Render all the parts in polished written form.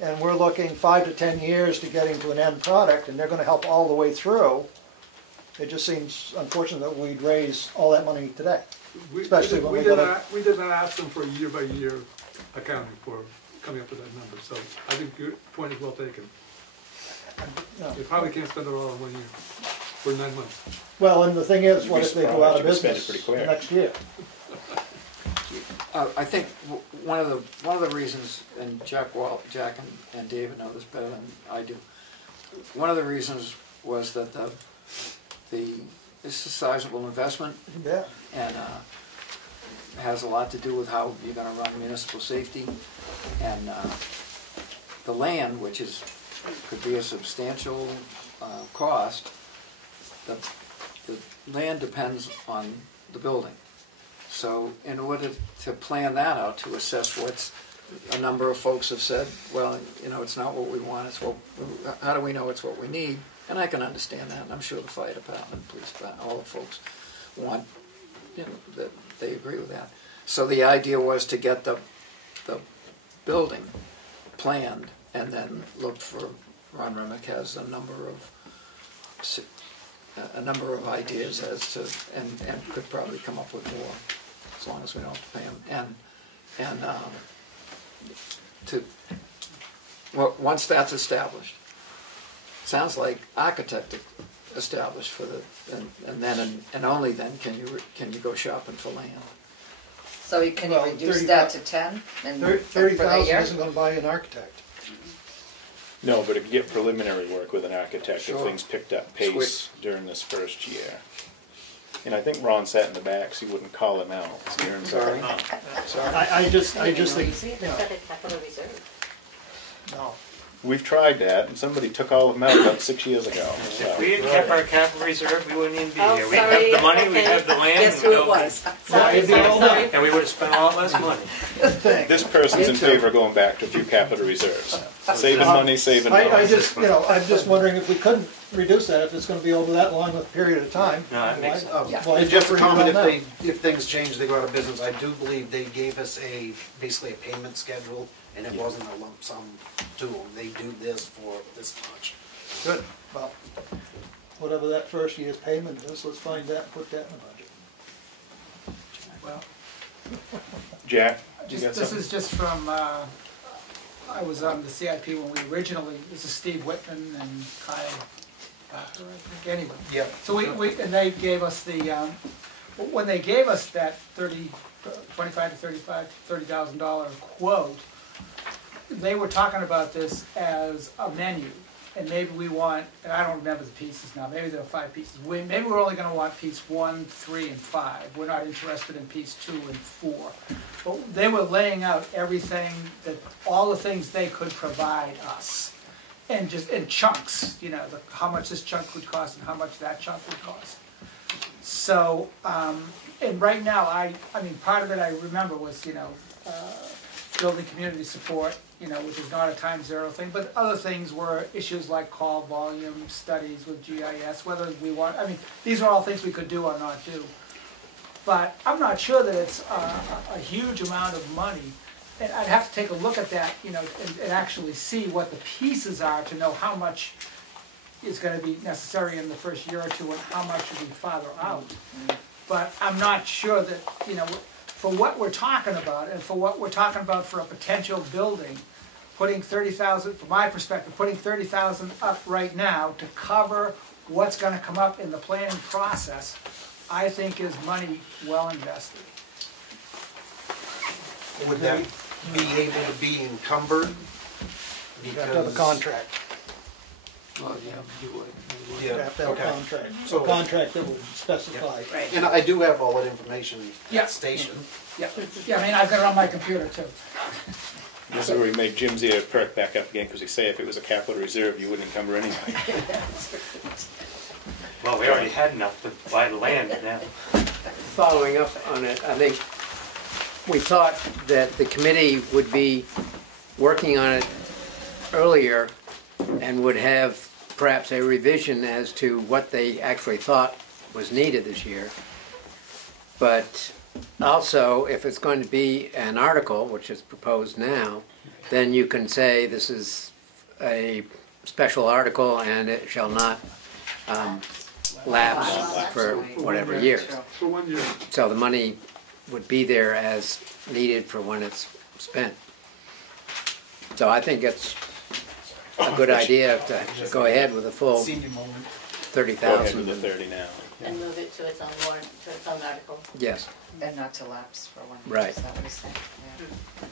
and we're looking 5 to 10 years to getting to an end product, and they're going to help all the way through, it just seems unfortunate that we'd raise all that money today. Especially when we did not ask them for year by year accounting for coming up with that number, so I think your point is well taken. No. You probably can't spend it all in 1 year, for 9 months. Well, and the thing is, what if they go out of business next year? I think one of the reasons, and Jack and David know this better than I do. One of the reasons was that this is a sizable investment, yeah, and has a lot to do with how you're going to run municipal safety, and the land, which could be a substantial cost. The land depends on the building. So in order to plan that out, to assess what's, a number of folks have said, well, you know, it's not what we want, it's what, how do we know it's what we need? And I can understand that, and I'm sure the fire department, police department, all the folks want, you know, that they agree with that. So the idea was to get the building planned, and then look for, Ron Remick has a number of ideas as to, and could probably come up with more, as long as we don't pay him. Once that's established, sounds like architect established for the, and only then can you go shopping for land. So can you reduce that to 10? 30,000 isn't going to buy an architect. No, but if you get preliminary work with an architect, Sure. if things picked up pace during this first year. And I think Ron sat in the back, so he wouldn't call him out. So you're in Sorry. Sorry. I just think, you know, no. We've tried that, and somebody took all of them out about 6 years ago. So. If we had kept our capital reserve, we wouldn't even be Oh, here. We'd sorry, have the money, okay. we'd have the land, Guess who it was? Sorry. and we would have spent a lot less money. This person's in favor of going back to a few capital reserves. Saving money, saving money. I'm just wondering if we couldn't reduce that, if it's going to be over that long a period of time. No, that makes sense. Why And just a comment, now? if things change, they go out of business, I do believe they gave us basically a payment schedule, and it wasn't a lump sum to them. They do this for this much. Good. Well, whatever that first year's payment is, let's find that and put that in the budget. Well, Jack, you got this something? is just from, I was on the CIP when we originally, this is Steve Whitman and Kyle Backer, I think, anyway. Yeah. So and they gave us the, when they gave us that $25,000 to $30,000 quote, they were talking about this as a menu, and maybe we want, and I don't remember the pieces now, maybe there are 5 pieces. Maybe we're only going to want piece 1, 3, and 5. We're not interested in piece 2 and 4. But they were laying out everything, all the things they could provide us, and just in chunks, you know, how much this chunk would cost and how much that chunk would cost. So, and right now, I mean, part of it I remember was, you know, building community support, you know, which is not a time zero thing, but other things were issues like call volume, studies with GIS, whether we want, I mean, these are all things we could do or not do. But I'm not sure that it's a huge amount of money. And I'd have to take a look at that, you know, and actually see what the pieces are to know how much is going to be necessary in the first year or two and how much will be farther out. But I'm not sure that, you know, for what we're talking about and for what we're talking about for a potential building, putting 30,000, from my perspective, putting 30,000 up right now to cover what's going to come up in the planning process, I think is money well invested. Would that be able to be encumbered? You have to have a contract. Well, yeah, you would. You have to have a contract. So a contract that will specify. Right. And I do have all that information Yeah. at station. Yeah, I mean, I've got it on my computer too. This is where we make Jim's ear perk back up again, because he say if it was a capital reserve, you wouldn't encumber anyway. Well, we already had enough to buy the land now. Following up on it, I think we thought that the committee would be working on it earlier and would have perhaps a revision as to what they actually thought was needed this year. But also, if it's going to be an article, which is proposed now, then you can say this is a special article and it shall not lapse for whatever year. For 1 year. So the money would be there as needed for when it's spent. So I think it's a good idea to go ahead with a full Senior moment. Go ahead 30,000. with the 30 now. And move it to its own warrant, to its own article. Yes, And not to lapse for 1 year, Right. is that what he's saying? Yeah.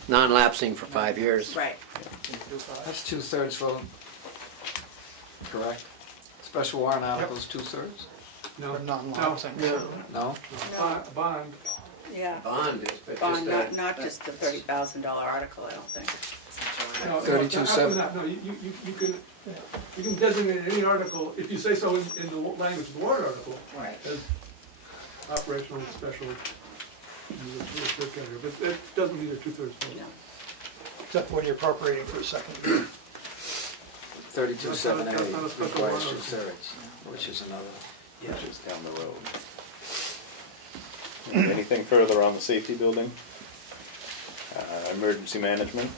non-lapsing for 5 years. Right. That's 2/3 vote. Correct? Special warrant articles, 2/3? No, For non-lapsing. No? bond. Yeah. Bond is, but Bond, not just the $30,000 article, I don't think. No, 32.7. No, you can designate any article, if you say so in the language of the warrant article, Right. as operational, special, but it doesn't need a 2/3 vote. No. Except when you're appropriating for a second year. 32.7A That's not a special requires warrant. 2/3, which is another. Which is down the road. Anything further on the safety building? Emergency management?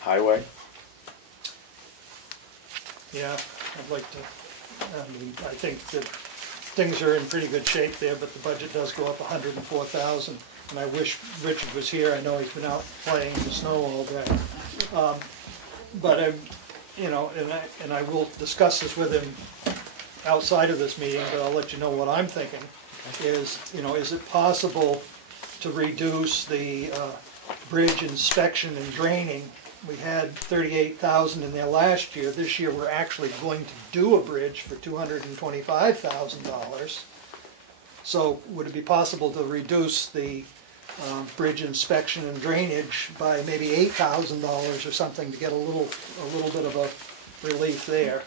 Highway? Yeah, I'd like to, I think that things are in pretty good shape there, but the budget does go up 104,000. And I wish Richard was here, I know he's been out playing in the snow all day. But I'm, you know, and I will discuss this with him outside of this meeting, but I'll let you know what I'm thinking, is, you know, is it possible to reduce the bridge inspection and draining? We had 38,000 in there last year. This year we're actually going to do a bridge for $225,000. So would it be possible to reduce the bridge inspection and drainage by maybe $8,000 or something to get a little bit of a relief there?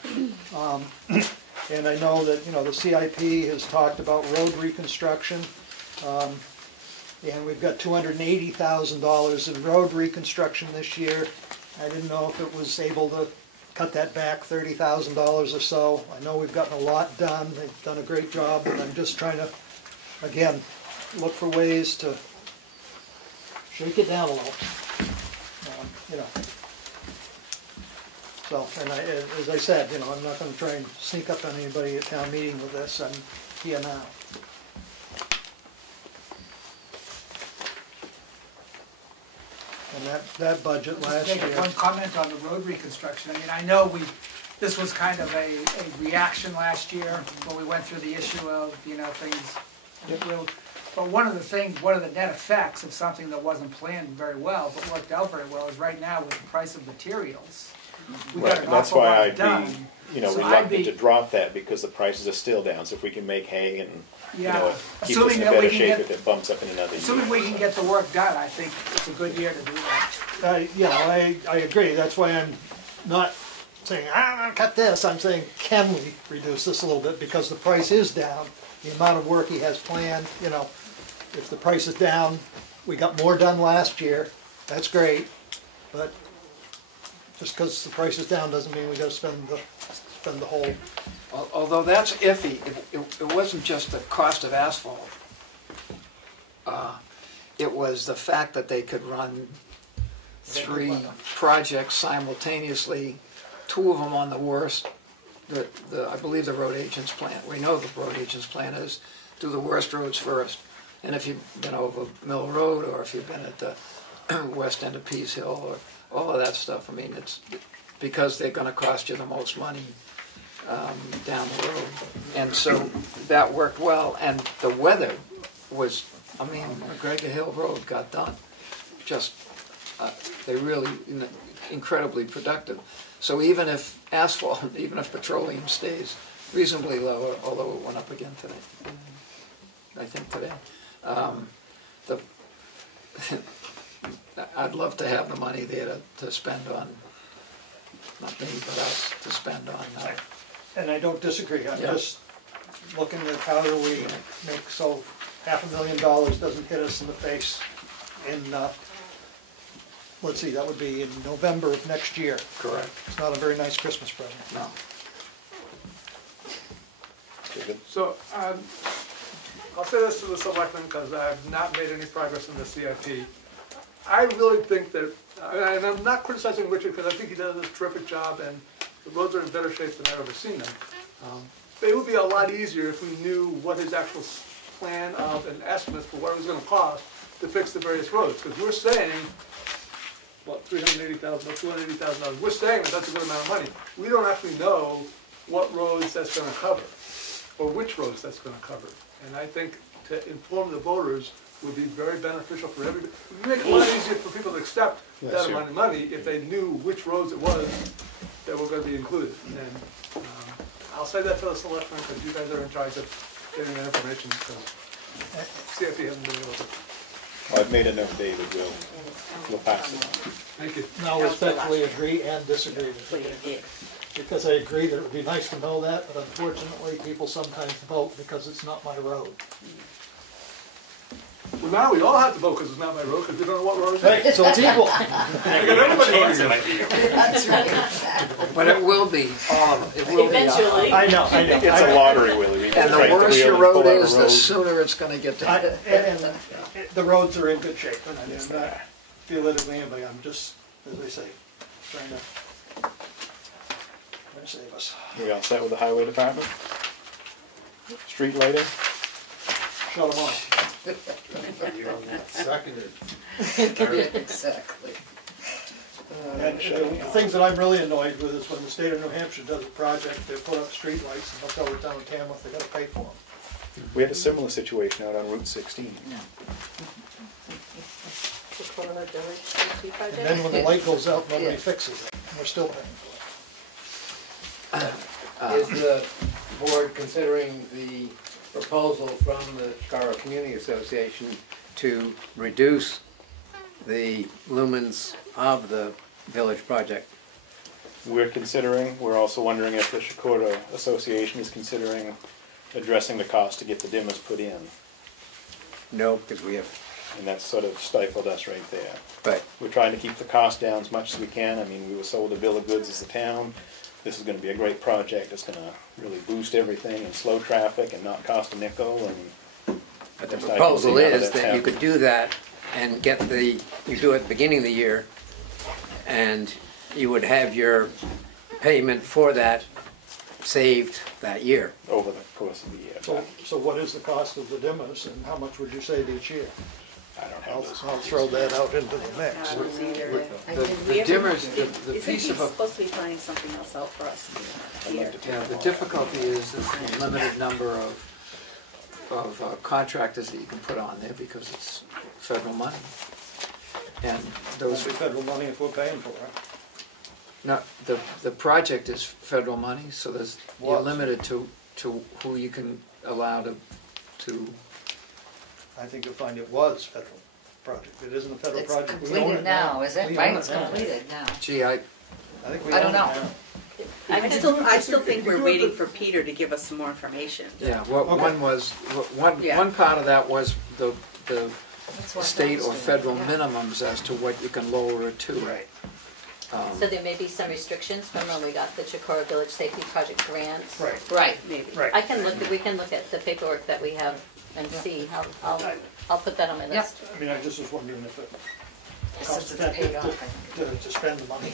And I know that, you know, the CIP has talked about road reconstruction. And we've got $280,000 in road reconstruction this year. I didn't know if it was able to cut that back $30,000 or so. I know we've gotten a lot done. They've done a great job, and I'm just trying to, again, look for ways to shake it down a little. You know. So, and as I said, you know, I'm not going to try and sneak up on anybody at town meeting with this. I'm here now. And that budget Just last make year. one comment on the road reconstruction. I mean, I know this was kind of a reaction last year when we went through the issue of, you know, things. But one of the net effects of something that wasn't planned very well, but worked out very well, is right now with the price of materials. We got Right, an that's awful why lot I'd done. be, you know, So I'd reluctant be- to drop that because the prices are still down. So if we can make hay and, you Yeah. know, keep us Assuming in a that we better can shape get- if it bumps up in another year. Assuming we can get the work done, I think it's a good year to do that. You know, I agree. That's why I'm not saying, I'm going to cut this. I'm saying, can we reduce this a little bit? Because the price is down. The amount of work he has planned, you know, if the price is down, we got more done last year. That's great. But just because the price is down doesn't mean we got to spend the whole. Although that's iffy, it wasn't just the cost of asphalt. It was the fact that they could run 3 projects simultaneously, 2 of them on the worst. I believe the road agent's plan. We know the road agent's plan is do the worst roads first. And if you've been over Mill Road, or if you've been at the west end of Pease Hill, or all of that stuff, I mean, it's because they're going to cost you the most money down the road. And so that worked well, and the weather was, I mean, McGregor Hill Road got done. Just, they really, incredibly productive. So even if asphalt, even if petroleum stays reasonably low, although it went up again today, I think today, I'd love to have the money there to spend on, not me, but us, to spend on. And I don't disagree. I'm just looking at how do we make so $500,000 doesn't hit us in the face in, let's see, that would be in November of next year. Correct. It's not a very nice Christmas present. No. So, I'll say this to the selectmen, because I've not made any progress in the CIP. I really think that, and I'm not criticizing Richard because I think he does a terrific job and the roads are in better shape than I've ever seen them. But it would be a lot easier if we knew what his actual plan of and estimates for what it was gonna cost to fix the various roads. Because we're saying, what, $380,000 or $280,000, we're saying that that's a good amount of money. We don't actually know what roads that's gonna cover, or which roads that's gonna cover. And I think to inform the voters would be very beneficial for everybody. It would make it a lot easier for people to accept that amount of money if they knew which roads it was that were gonna be included. And I'll say that to the selectmen, because you guys are in charge of getting that information, because CIP hasn't been able to. Well, I've made a note, David, we'll pass it on. Thank you. Now respectfully agree and disagree with you. Because I agree that it would be nice to know that, but unfortunately, people sometimes vote because it's not my road. Well, now we all have to vote because it's not my road, because we don't know what road it is. Right, so it's equal. Chance it might be yours. That's right. But it will be, all of it. It will be. Eventually. I know. It's a lottery, Willie. We And just the write worse wheel your and pull road out a is, the road. sooner it's gonna get to. And the roads are in good shape, and I do not feel it of anybody, I'm just, as they say, trying to save us. We all set with the highway department? Street lighting? Shut them off. Seconded. Exactly. And the things that I'm really annoyed with is when the state of New Hampshire does a project, they put up streetlights, and they'll tell the town of Tamworth they gotta pay for them. We had a similar situation out on Route 16. And then when the light goes out, nobody fixes it, and we're still paying for it. Is the board considering the proposal from the Chicago Community Association to reduce the lumens of the village project? We're also wondering if the Shakota Association is considering addressing the cost to get the dimmers put in. No, because we have, And that's sort of stifled us right there. right, We're trying to keep the cost down as much as we can. I mean, we were sold a bill of goods as a town. This is gonna be a great project. It's gonna really boost everything and slow traffic and not cost a nickel and. but the just I can proposal see how is that's that you could do that and get you do it at the beginning of the year, and you would have your payment for that saved that year. over the course of the year. So what is the cost of the dimmers, and how much would you save each year? I don't I'll, have this. I'll throw that out into the mix. The dimmers, the piece of a. supposed to be finding something else out for us here? Yeah, the difficulty is the limited number of contractors that you can put on there because it's federal money. And Those those, be federal money if we're paying for it. no, the project is federal money, so you're Was. limited to who you can allow to, I think you'll find it was federal project. It isn't a federal It's project. We own completed it now, is it? We Mine own was it now. completed now. gee, I think we I own don't it know. now. I still think we're waiting for Peter to give us some more information. yeah, what Okay. one was, Yeah. one part of that was the That's what state I was or doing, federal yeah. minimums as to what you can lower it to. Right. So there may be some restrictions from when we got the Chicora Village Safety Project grant. Right, Right. Maybe. right. We can look at the paperwork that we have and see. I'll put that on my list. I mean, I just was wondering if it Since cost it's paid effective off, I think. to spend the money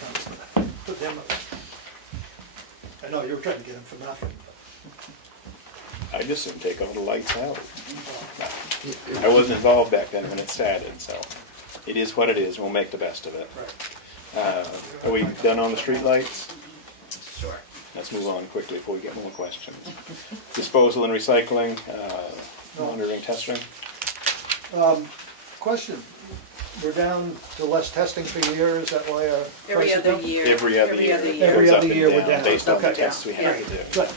on the demos. I know you were trying to get them for nothing. I just didn't take all the lights out. I wasn't involved back then when it started, so it is what it is. We'll make the best of it. Are we done on the street lights? Sure. Let's move on quickly before we get more questions. Disposal and recycling, monitoring, testing. Question, we're down to less testing per year, is that why our Every price is other down? year. Every other year. Every It year. Every goes up other and year we're down. Based on the Up and down, tests we yeah. have to do. Good.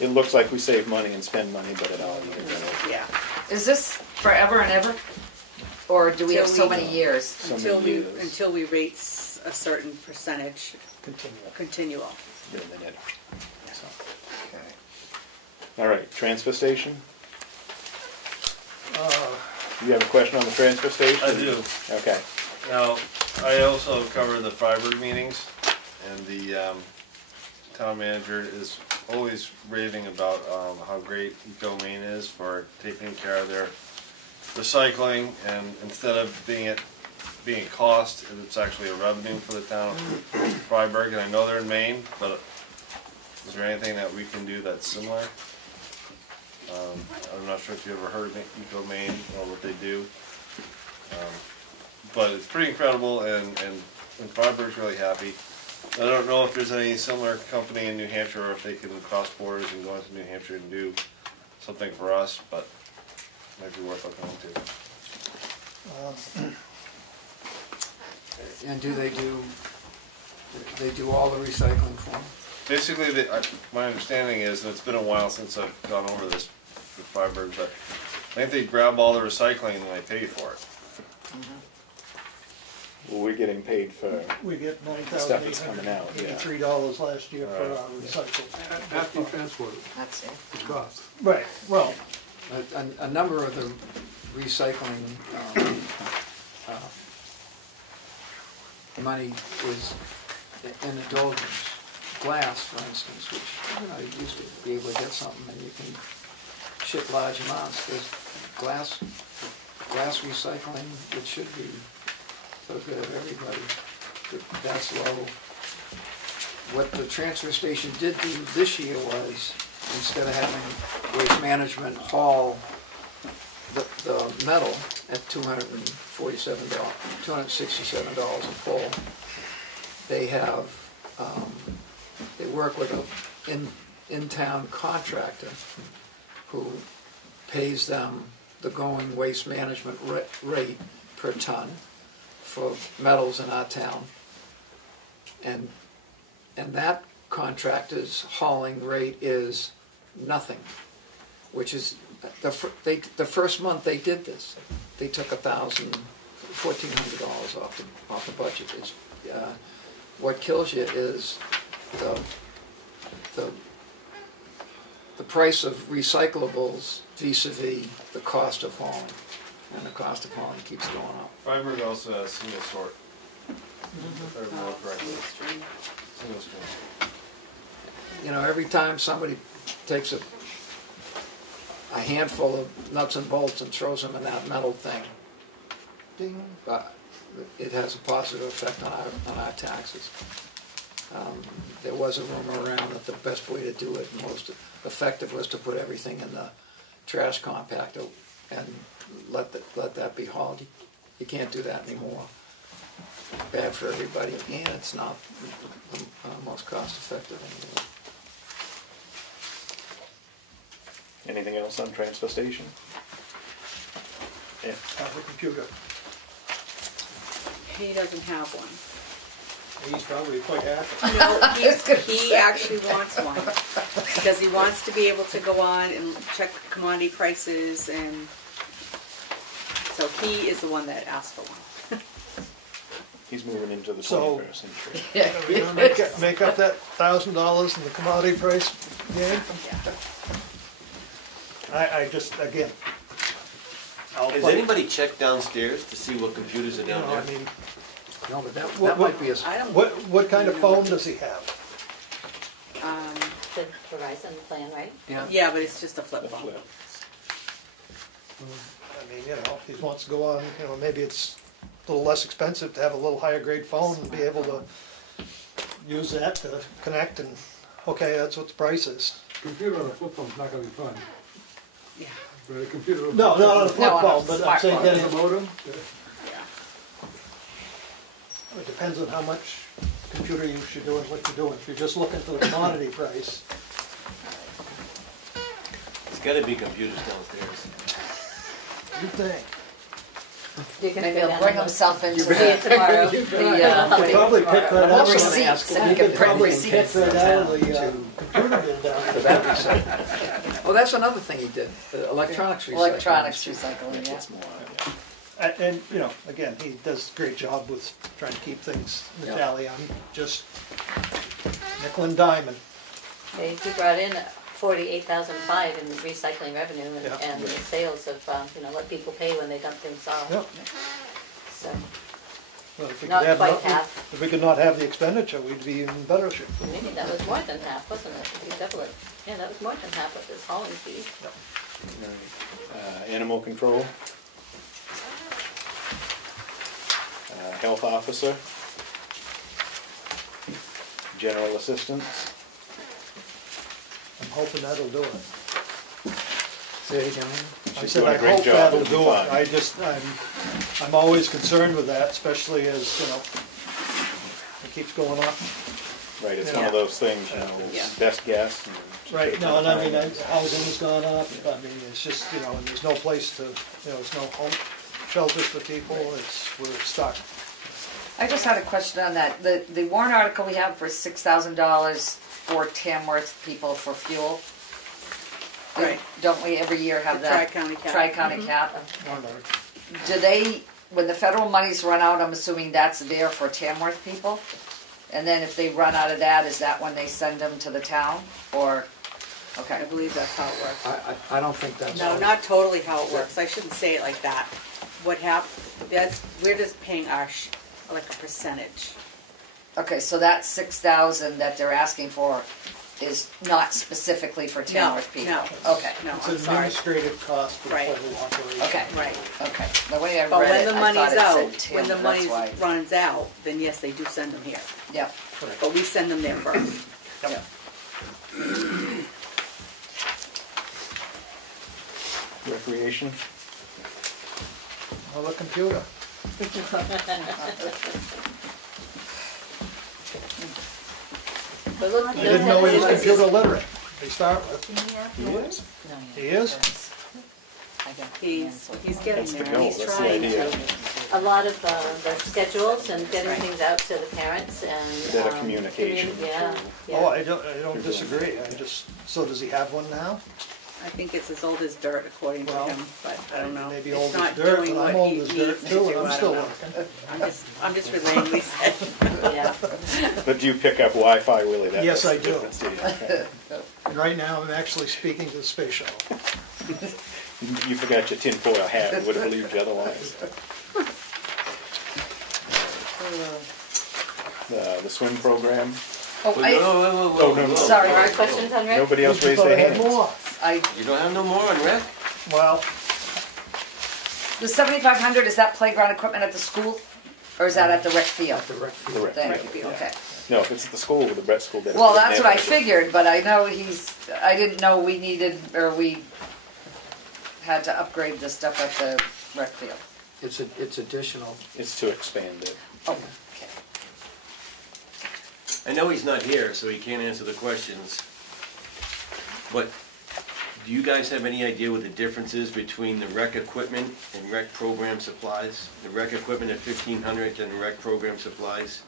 It looks like we save money and spend money, but it all year. Yeah. Is this forever and ever? Or do we have so many years? So Until many we, years. until we rate a certain percentage Continual. continual. Yeah, they did. All right, transfer station? You have a question on the transfer station? I do. Okay. Now, I also cover the Freiburg meetings, and the town manager is always raving about how great Comeau is for taking care of their recycling, and instead of being at being a cost, it's actually a revenue for the town of Freiburg, and I know they're in Maine, but is there anything that we can do that's similar? I'm not sure if you ever heard of Eco Maine or what they do, but it's pretty incredible, and Freiburg's really happy. I don't know if there's any similar company in New Hampshire, or if they can cross borders and go into New Hampshire and do something for us, but it might be worth looking into. And do they do all the recycling for them? Basically, my understanding is, and it's been a while since I've gone over this with Freiburg, but I think they grab all the recycling and they pay for it. Well, we're getting paid for We get stuff that's coming out, yeah. $9,883 last year for our recycled. After you transport it, That's it. it costs. Right, well, A number of the recycling money is in indulgence. Glass, for instance, which, you used to be able to get something and you can ship large amounts. There's glass recycling, which should be for the good of everybody. That's low. What the transfer station did do this year was, instead of having Waste Management haul the metal at $267 a pull, they have they work with an in-town contractor who pays them the going waste management rate per ton for metals in our town, and that contractor's hauling rate is nothing, which is the first month they did this, they took $1,400 off the budget. It's, what kills you is the price of recyclables vis-a-vis the cost of hauling, and the cost of hauling keeps going up. Freiburg also has single sort. If I remember correctly. Single stream. Every time somebody takes a handful of nuts and bolts and throws them in that metal thing, ding, it has a positive effect on our taxes. There was a rumor around that the best way to do it, most effective, was to put everything in the trash compactor and let that be hauled. You can't do that anymore. Bad for everybody, and it's not the most cost effective anyway. Anything else on transfer station? Yeah. the computer. He doesn't have one. He's probably quite happy. No, he actually wants one, because he wants to be able to go on and check commodity prices, and so he is the one that asked for one. He's moving into the So- 21st century. Are we gonna make up that $1,000 in the commodity price game? I just, again, Has anybody checked downstairs to see what computers are down I there? mean, No, but that What- might be a... I don't. what kind of phone does he have? The Verizon plan, right? Yeah, but it's just a flip The phone. flip. I mean, if he wants to go on, maybe it's a little less expensive to have a little higher grade phone and be able to use that to connect, and, okay, that's what the price is. Computer on a flip phone's not gonna be fun. Yeah. But a computer. No, not on a flip No, on a phone, but I'm saying smartphone. getting, A modem? it depends on how much computer use you're doing, what you're doing. If you're just looking for the commodity price, There's gotta be computers downstairs. you think. You're gonna Maybe go he'll down bring and himself into see it tomorrow. You could probably pick that All up. receipts, and You we can could print probably receipts. pick that out of the computer bill down For there. that recycling. Well, that's another thing he did, electronics recycling. Electronics recycling, yeah. It's more, And, again, he does a great job with trying to keep things in the Yeah. tally. I'm just nickel and diming. He brought in 48,500 in recycling revenue, Yeah. and the sales of, what people pay when they dump things off. Yep. So, Well, if we Not could have quite half. If we could not have the expenditure, we'd be in better shape. maybe that was more than half, wasn't it? You double it. Yeah, that was more than half of his hauling fee. Animal control. health officer. General assistance. I'm hoping that'll do it. Say it again. I She's said doing I a great hope job. that'll It'll be do it. fine. I'm always concerned with that, especially as, you know, it keeps going up. Right, it's Yeah. one of those things, you know, Yeah. it's best guess. and Right, take no, your and I time. mean, housing's gone up, I mean, it's just, you know, and there's no place to, you know, there's no home shelters for people, we're stuck. I just had a question on that. The warrant article we have for $6,000 for Tamworth people for fuel. Right. Don't we every year have The that? tri-county cap. Tri-county cap. Warrant article. Do they, when the federal money's run out, I'm assuming that's there for Tamworth people? And then if they run out of that, is that when they send them to the town? Or, okay. I believe that's how it works. I don't think that's. No, not totally how it works. I shouldn't say it like that. What we're just paying like a percentage. Okay, so that 6,000 that they're asking for is not specifically for Tamworth people? no. Okay, No, It's I'm an sorry. administrative cost for the Right. whole operation. okay, Right. okay. The way I But read when it, the I money's thought it out, said when the Tim, money that's why. runs out, then yes, they do send them here. Yep, But we send them there first. yep. Recreation. Well, the computer. But look, I didn't know he was computer literate, to start with. He is. He is? He's getting That's the there. goal, He's that's the trying idea. to. a lot of the schedules and getting things out to the parents and. Better communication. Yeah, Oh, yeah. I don't disagree, so does he have one now? I think it's as old as dirt according to Well, him, but I don't know. Maybe It's old as not dirt, doing but I'm what old he as dirt needs to too, and do. I'm I still don't know. working. I'm just relaying what he said. Yeah. But do you pick up Wi-Fi, Willie? That Yes, makes I a do. difference to you. Okay. And right now, I'm actually speaking to the space shuttle. You forgot your tinfoil hat, and would have believed you otherwise. The swim program. Oh, Whoa, I, whoa, whoa, Oh, no, no. sorry, More questions on Rick? Nobody else You raised thought their I had hands. more. You don't have no more on rec? Well, the 7,500, is that playground equipment at the school? Or is that at the rec field? The rec field. The rec Thank field, you, yeah. okay. No, if it's at the school with the Brett School. then Well, it's that's what I never- figured, but I know I didn't know we needed, or we had to upgrade the stuff at the rec field. It's additional. It's to expand it. Oh, okay. I know he's not here, so he can't answer the questions. But do you guys have any idea what the difference is between the rec equipment and rec program supplies? The rec equipment at 1,500 and the rec program supplies?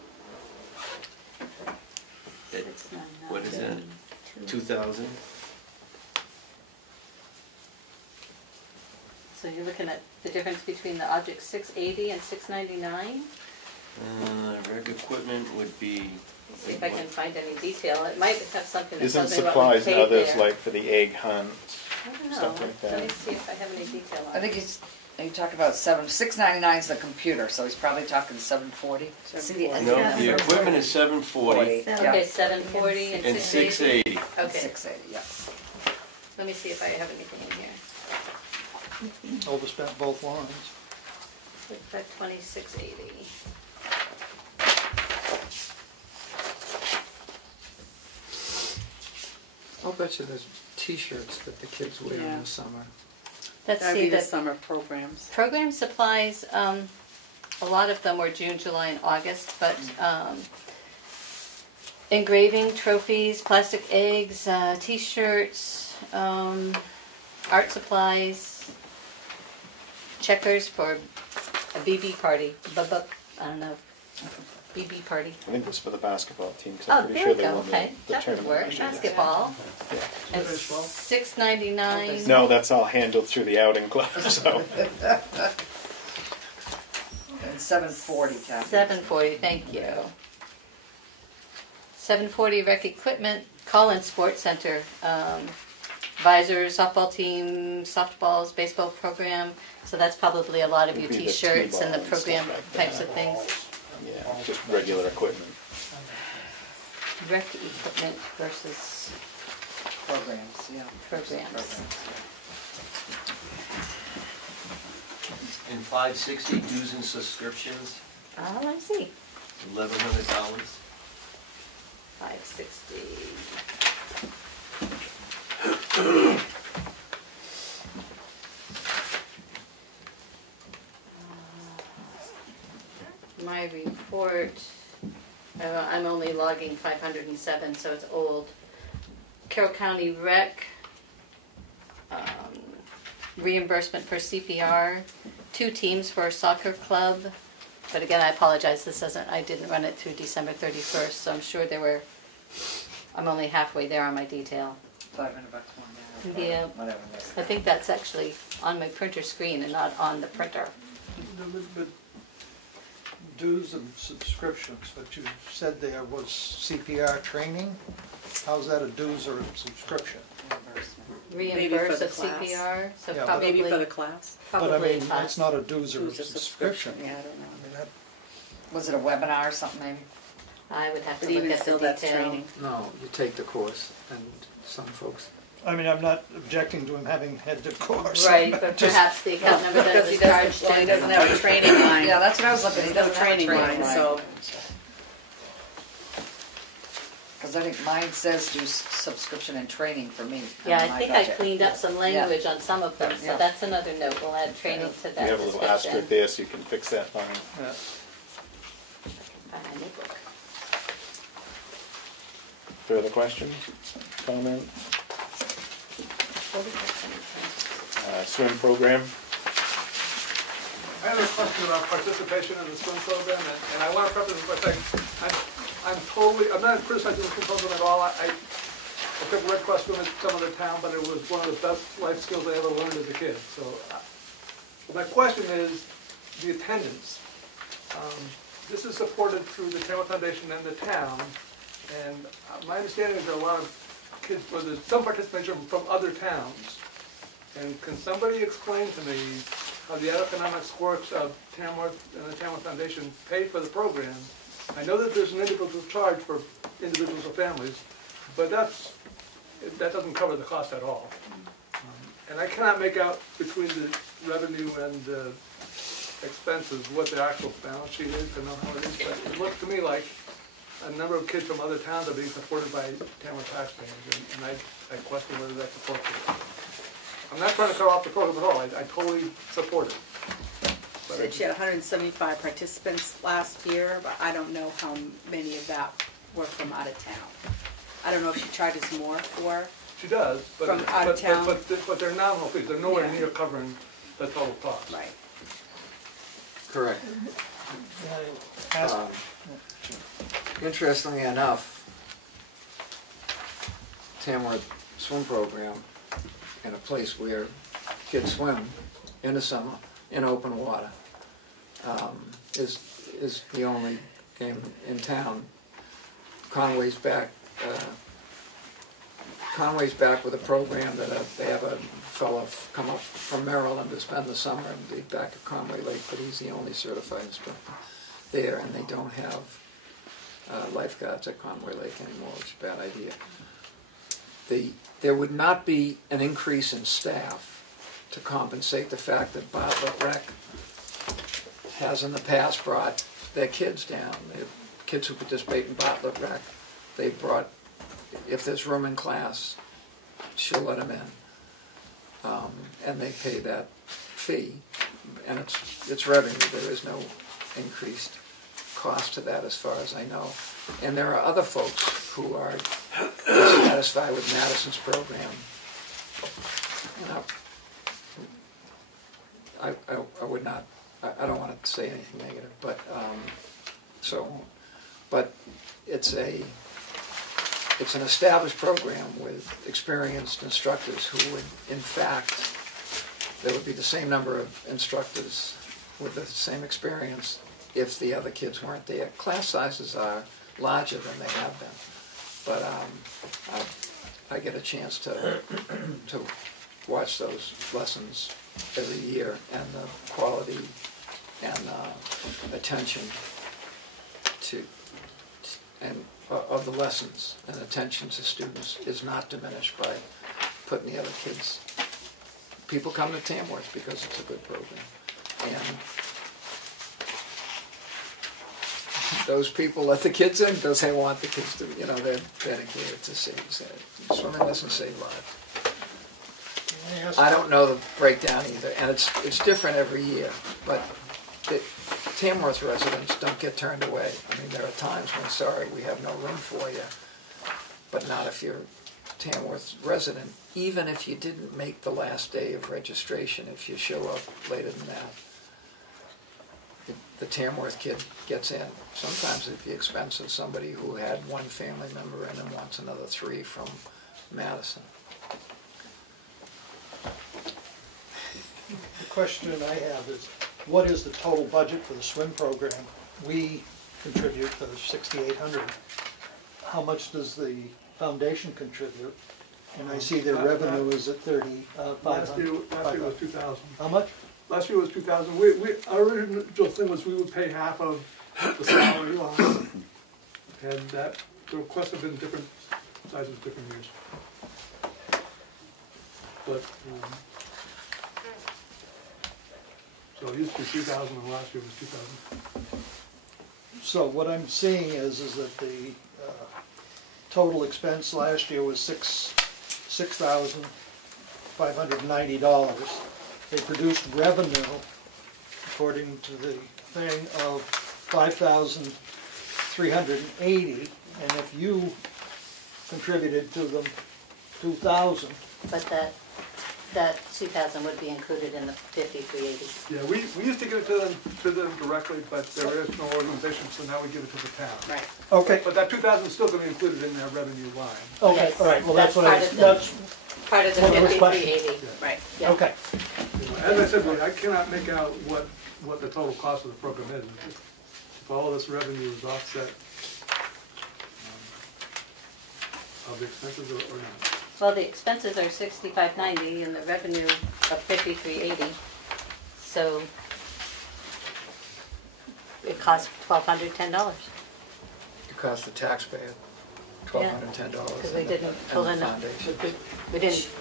What is that? 2,000? So you're looking at the difference between the object 680 and 699? Rec equipment would be. See if I can find any detail. It might have something that Isn't tells me what we supplies paid and others there. like for the egg hunt, I don't know. stuff like Let me that? see if I have any detail on I it. think you talked about 699 is the computer, so he's probably talking 740. See the No, Yeah. the equipment is 740 Okay, 740 and and 680. Okay, 680, yeah. let me see if I have anything in here. overspent both lines. 2680. I'll bet you there's T-shirts that the kids wear in Yeah. the summer. Let's That'd see be the the summer programs. program supplies. A lot of them were June, July, and August, but engraving, trophies, plastic eggs, T-shirts, art supplies, checkers for a BB party. I don't know, BB party. I think it was for the basketball team, because Oh, I'm pretty there sure we they go. won Okay, the that would tournament work. last year. Basketball. Yeah. And $6.99. No, that's all handled through the outing club, so. And 740, Kathy. 740, thank you. 740 rec equipment, Collins Sports Center, visors, softball team, softballs, baseball program. So that's probably a lot of your Would be the T-shirts and the T-ball and program stuff like types that. of things. Yeah, just regular equipment. Rec equipment versus Programs, yeah. programs. And 560 dues and subscriptions? Let me see. $1,100. 560. My report, I'm only logging 507, so it's old. Carroll County Rec, reimbursement for CPR, 2 teams for a soccer club. But again, I apologize, I didn't run it through December 31st, so I'm sure I'm only halfway there on my detail. $500 more now. Yeah, Whatever it is. I think that's actually on my printer screen and not on the printer. But dues and subscriptions, but you said there was CPR training. How's that a dues or a subscription? Reimburse the of class. CPR, so Yeah, but- probably. Maybe for the class. But I Probably mean, us. it's not a dues or a Who's a subscription. Yeah, I don't I know. mean, that- Was it a webinar or something maybe? I would have to But look even at still, the that's detail. training. No, you take the course, and some folks, I mean, I'm not objecting to him having had the course. Right, but Just- perhaps the account number that Because it he was charged doesn't, well, he to. doesn't have a training line. Yeah, that's what I was looking at. He There's no doesn't have a training line, so. Because I think mine says do subscription and training for me. Yeah, I on my think I budget. cleaned up some language on some of them, so Yeah. that's another note. We'll add training to You that have a little asterisk description. there so you can fix that line. Yeah. New book. Further questions, comments? Swim program? I have a question about participation in the swim program, and I want to preface this by saying, I'm not criticizing the swim program at all. I took Red Cross swim in some other town, but it was one of the best life skills I ever learned as a kid. So my question is the attendance. This is supported through the Tamworth Foundation and the town, and my understanding is there are a lot of kids, well, there's some participation from other towns. And can somebody explain to me how the economics works of Tamworth and the Tamworth Foundation pay for the program? I know that there's an individual charge for individuals or families, but that doesn't cover the cost at all. And I cannot make out between the revenue and the expenses what the actual balance sheet is to know how it is, but it looks to me like a number of kids from other towns are being supported by Tamworth taxpayers, and I question whether that's appropriate. I'm not trying to cut off the program at all, I totally support it. But Said she had 175 participants last year, but I don't know how many of that were from out of town. I don't know if she charges more for. she does, but, From out of town. but they're nominal fees, they're nowhere Yeah. near covering the total cost. Right. correct. Ask- Interestingly enough, Tamworth swim program, in a place where kids swim in the summer in open water, is the only game in town. Conway's back with a program that they have a fellow come up from Maryland to spend the summer and be back at Conway Lake, but he's the only certified instructor there, and they don't have lifeguards at Conway Lake anymore, which is a bad idea. There would not be an increase in staff to compensate the fact that Bartlett Rec has in the past brought their kids down. The kids who participate in Bartlett Rec, they brought, if there's room in class, she'll let them in. And they pay that fee, and it's revenue. There is no increased cost to that as far as I know. And there are other folks who are dissatisfied with Madison's program. I would not, I don't want to say anything negative, but but it's an established program with experienced instructors who would, in fact, there would be the same number of instructors with the same experience if the other kids weren't there. Class sizes are larger than they have been, but I get a chance to watch those lessons every year, and the quality and attention of the lessons and attention to students is not diminished by putting the other kids. People come to Tamworth because it's a good program, and those people let the kids in because they want the kids to, you know, they're dedicated to swimming lessons save lives. I don't know the breakdown either, and it's different every year, but Tamworth residents don't get turned away. I mean, there are times when, sorry, we have no room for you, but not if you're Tamworth resident, even if you didn't make the last day of registration, if you show up later than that. The Tamworth kid gets in. Sometimes at the expense of somebody who had one family member in and wants another 3 from Madison. The question I have is, what is the total budget for the swim program? We contribute to $6,800. How much does the foundation contribute? And I see their revenue is at $3,500. Last year was 2,000. How much? Last year was 2,000. Our original thing was we would pay half of the salary line, and that the requests have been different sizes, different years. But so it used to be 3,000, and last year was 2,000. So what I'm seeing is that the total expense last year was $6,590. They produced revenue, according to the thing, of $5,380, and if you contributed to them $2,000. But that 2,000 would be included in the 5,380. Yeah, we used to give it to them directly, but there is no organization, so now we give it to the town. Right. Okay. But that 2,000 is still going to be included in their revenue line. Okay, Yes. all right, well, that's what I was, Part of the what I was 5,380. Right. Yeah. okay. As I said, I cannot make out what the total cost of the program is. If all this revenue is offset of the expenses or not. Well, the expenses are $6,590 and the revenue of $5,380. So it costs $1,210. It costs the taxpayer $1,210. Because we didn't pull in, foundation.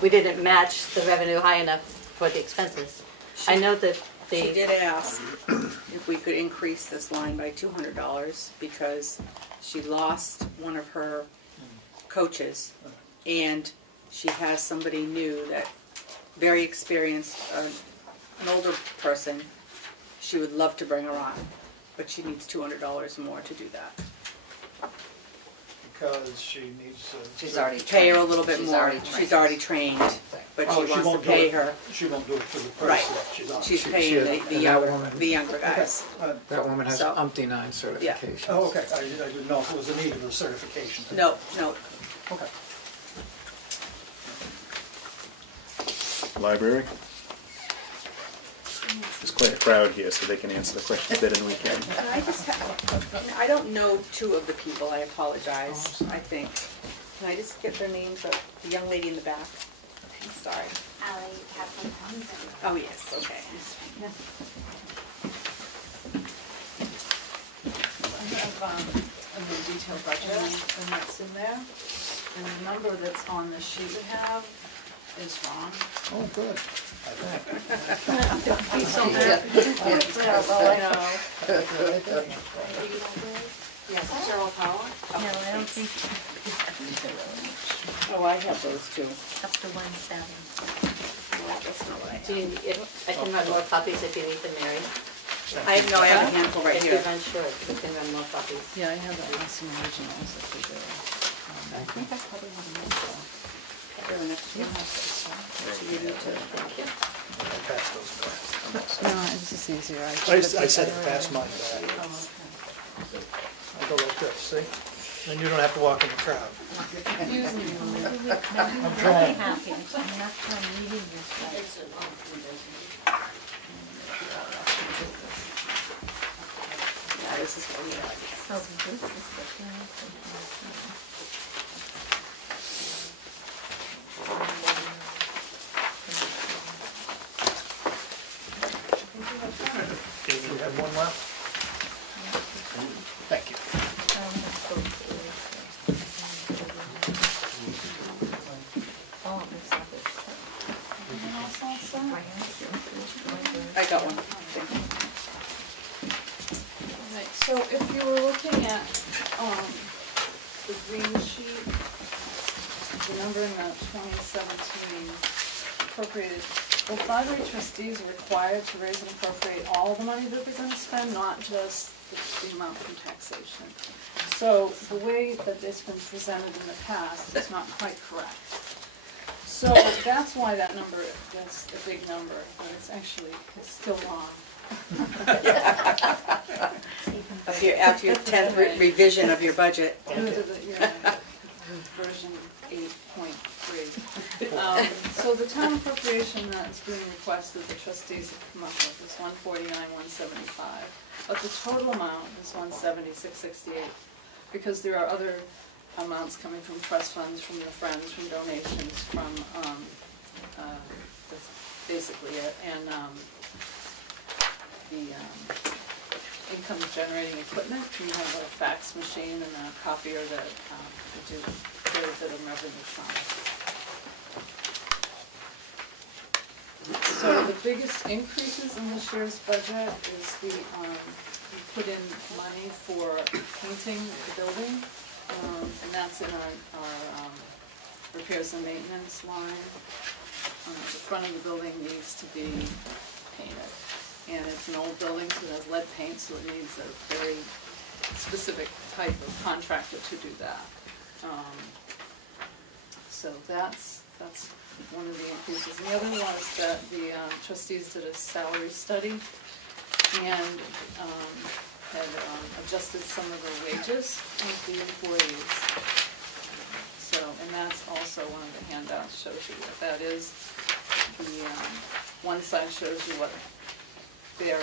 we didn't match the revenue high enough for the expenses. I know that She did ask if we could increase this line by $200 because she lost one of her coaches and she has somebody new that very experienced, an older person. She would love to bring her on, but she needs $200 more to do that. Because she needs She's already Pay her a trained. little bit She's more. already trained. She's already trained, but Oh, she wants to won't do pay it- her. She won't do it for the Right. person that she's on. She's She- paying she- the and that younger, woman- the younger guys. That woman has So- umpty 9 certifications. Oh, okay, I didn't know if it was a need of the certification. No, no. Okay. Library? There's quite a crowd here, so they can answer the questions better than we can. Can I just have, I don't know two of the people, I apologize, I think. Can I just get their names of the young lady in the back? I'm sorry. Oh, yes, okay. I have a more detailed budget, and that's in there. And the number that's on the sheet we have is wrong. Oh, good. Please don't Yes, Cheryl Power. No, I don't think. Oh, I have those two. Up to 1,700. That's not what I have. Do you, I can run more copies if you need them, Mary. I have a handful right If here. you're unsure, you can run more copies. Yeah, I have some originals if we do. I think I probably have them also. Here, the next one. So you need to- Thank you. Pass those back. No, it's just easier. I said to pass mine back. Oh, okay. I go like this, see? Then you don't have to walk in the crowd. Confusing me. I'm trying. Yeah, this is what we have. You have one left? Thank you. I got one. Thank you. Right, so if you were looking at, the green sheet, the number in the 2017 appropriated, well, library trustees are required to raise and appropriate all the money that they're gonna spend, not just the amount from taxation. So the way that it's been presented in the past is not quite correct. So that's why that number, that's a big number, but it's actually, it's still wrong. After your 10th revision of your budget. Version 8.3. So the town appropriation that is being requested, the trustees have come up with is $149,175, but the total amount is $170,668, because there are other amounts coming from trust funds, from the friends, from donations, from that's basically it, and the income generating equipment. You have a fax machine and a copier that do quite a bit of revenue from. So the biggest increases in this year's budget is we put in money for painting the building, and that's in our repairs and maintenance line. The front of the building needs to be painted. And it's an old building, so it has lead paint, so it needs a very specific type of contractor to do that. So that's one of the increases. And the other was that the trustees did a salary study and had adjusted some of the wages of the employees. So, and that's also one of the handouts, shows you what that is. The one side shows you what they're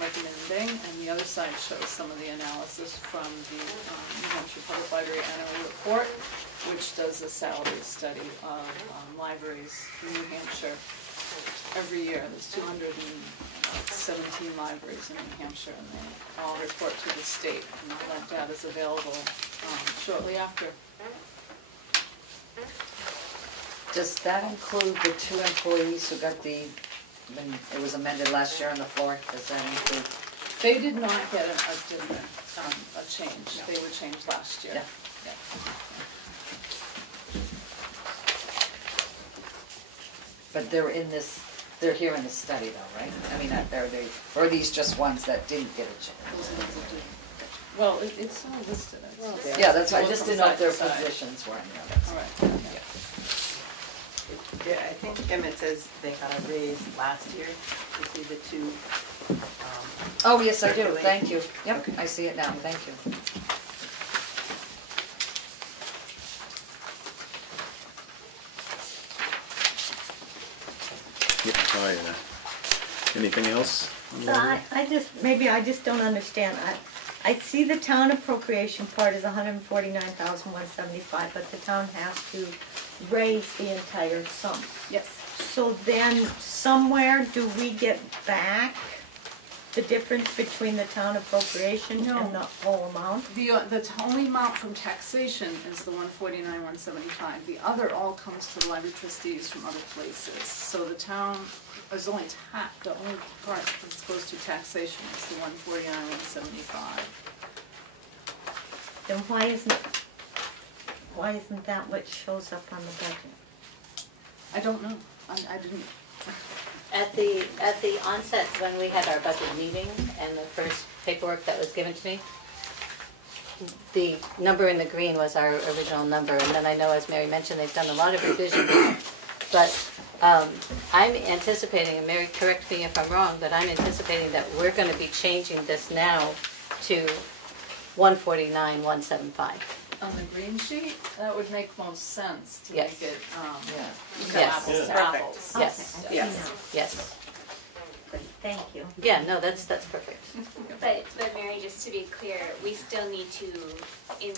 recommending, and the other side shows some of the analysis from the New Hampshire Public Library Annual Report, which does a salary study of libraries in New Hampshire every year. There's 217 libraries in New Hampshire, and they all report to the state, and all that data is available shortly after. Does that include the 2 employees who got when it was amended last year on the floor? Does that include? They did not get a change. No. They were changed last year. Yeah. Yeah. But they're here in this study though, right? I mean, or are these just ones that didn't get a change? Well, it's all listed. Yeah, that's why I just didn't know if their positions were in there. All right. Yeah. Yeah, I think, Kim, it says they got a raise last year. You see the 2. Oh, yes, I do. Thank you. Yep, okay. I see it now. Thank you. Anything else? So I just don't understand. I see the town appropriation part is $149,175, but the town has to raise the entire sum. Yes. So then somewhere do we get back the difference between the town appropriation and the whole amount? The only amount from taxation is the $149,175. The other all comes to the library trustees from other places. So the town is the only part that goes to taxation is the $149,175. Then why isn't that what shows up on the budget? I don't know. I didn't. At the onset, when we had our budget meeting and the first paperwork that was given to me, the number in the green was our original number, and then I know, as Mary mentioned, they've done a lot of revisions. But I'm anticipating, and Mary, correct me if I'm wrong, but I'm anticipating that we're going to be changing this now to $149,175. On the green sheet, that would make most sense to Yes. make it Yes. apples to Perfect. apples. Yes. Okay. Yes. Yes. Great, thank you. Yeah, no, that's perfect. But Mary, just to be clear, we still need to, in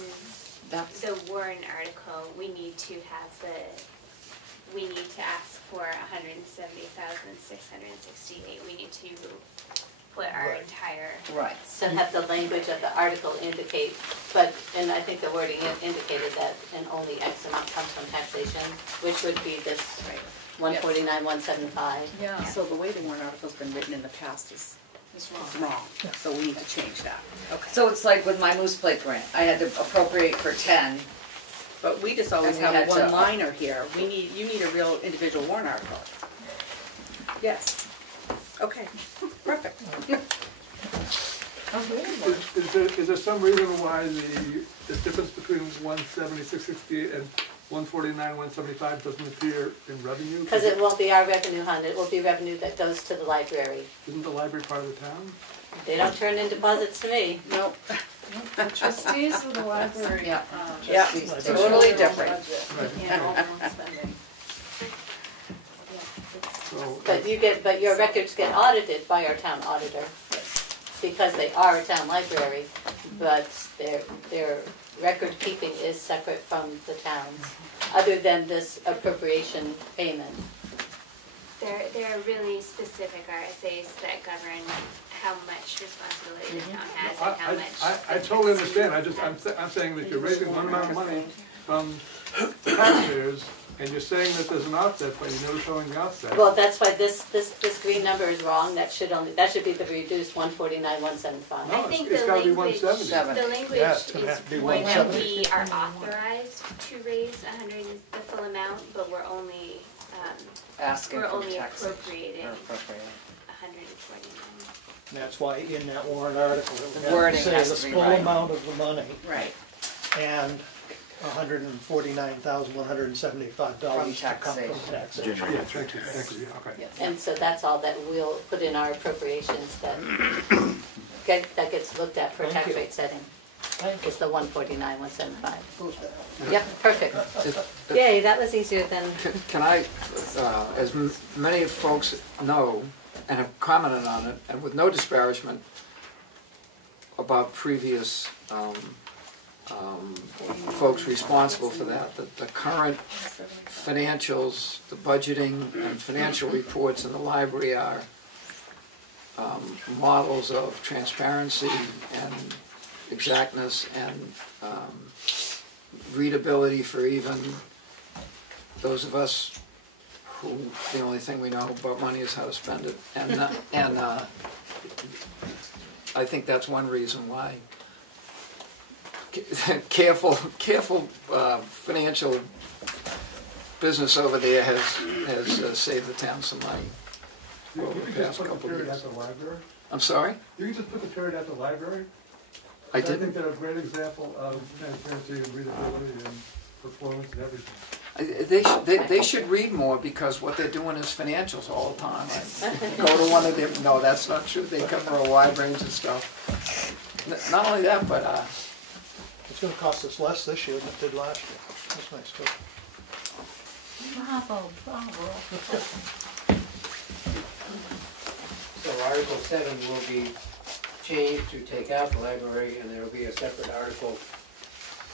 the warrant article, we need to ask for $170,668. We need to put our entire. Right. So have the language of the article indicate, and I think the wording indicated that, and only X amount comes from taxation, which would be this $149,175. Yeah. So the way the warrant article's been written in the past is It's wrong, so we need to change that. Okay. So it's like with my Moose Plate grant, I had to appropriate for 10. But we just always And we have a had to- one-liner here. You need a real individual warrant article. Yes. Okay, perfect. Is there some reason why the difference between 170,668 and 149,175 doesn't appear in revenue? Because it won't be our revenue, hon, it will be revenue that goes to the library. Isn't the library part of the town? They don't turn in deposits to me. Nope. The trustees of the library. Yeah. Yeah, Trustees. totally different. And all their own spending. But your records get audited by our town auditor, because they are a town library, but their record keeping is separate from the town's, other than this appropriation payment. There are really specific RSAs that govern how much responsibility the town has and how much. I totally understand, I'm saying that you're raising one amount of money from taxpayers, and you're saying that there's an offset, but you're never showing the offset. Well, that's why this green number is wrong, that should be the reduced 149,175. No, I think it's the gotta be language, 170. the language Yeah, it's gonna is have to be when 170. we are authorized to raise the full amount, but we're only, Asking we're for only taxation. appropriating Or appropriating. 149. And that's why in that warrant article, it would The have wording to say has the to be full right. amount of the money Right. and $149,175 to come taxation. from taxation. Yeah, thank you, yeah, okay. And so that's all that we'll put in our appropriations that gets looked at for Thank tax you. rate setting, Thank you. is the 149,175. Goes down. Yep, perfect. Yay, that was easier than, Can I, as many folks know and have commented on it, and with no disparagement about previous folks responsible for that, the current financials, the budgeting and financial reports in the library are models of transparency and exactness and readability for even those of us who the only thing we know about money is how to spend it. And I think that's one reason why careful financial business over there has saved the town some money You over can the just past put the couple of period years. at the library. I'm sorry? You can just put the period at the library. I I think didn't. they're a great example of transparency and readability and performance and everything. They should read more, because what they're doing is financials all the time. I go to one of them, no, that's not true, they cover a wide range of stuff. Not only that, but It's gonna cost us less this year than it did last year. That's nice too. Bravo, bravo. So Article 7 will be changed to take out the library, and there will be a separate article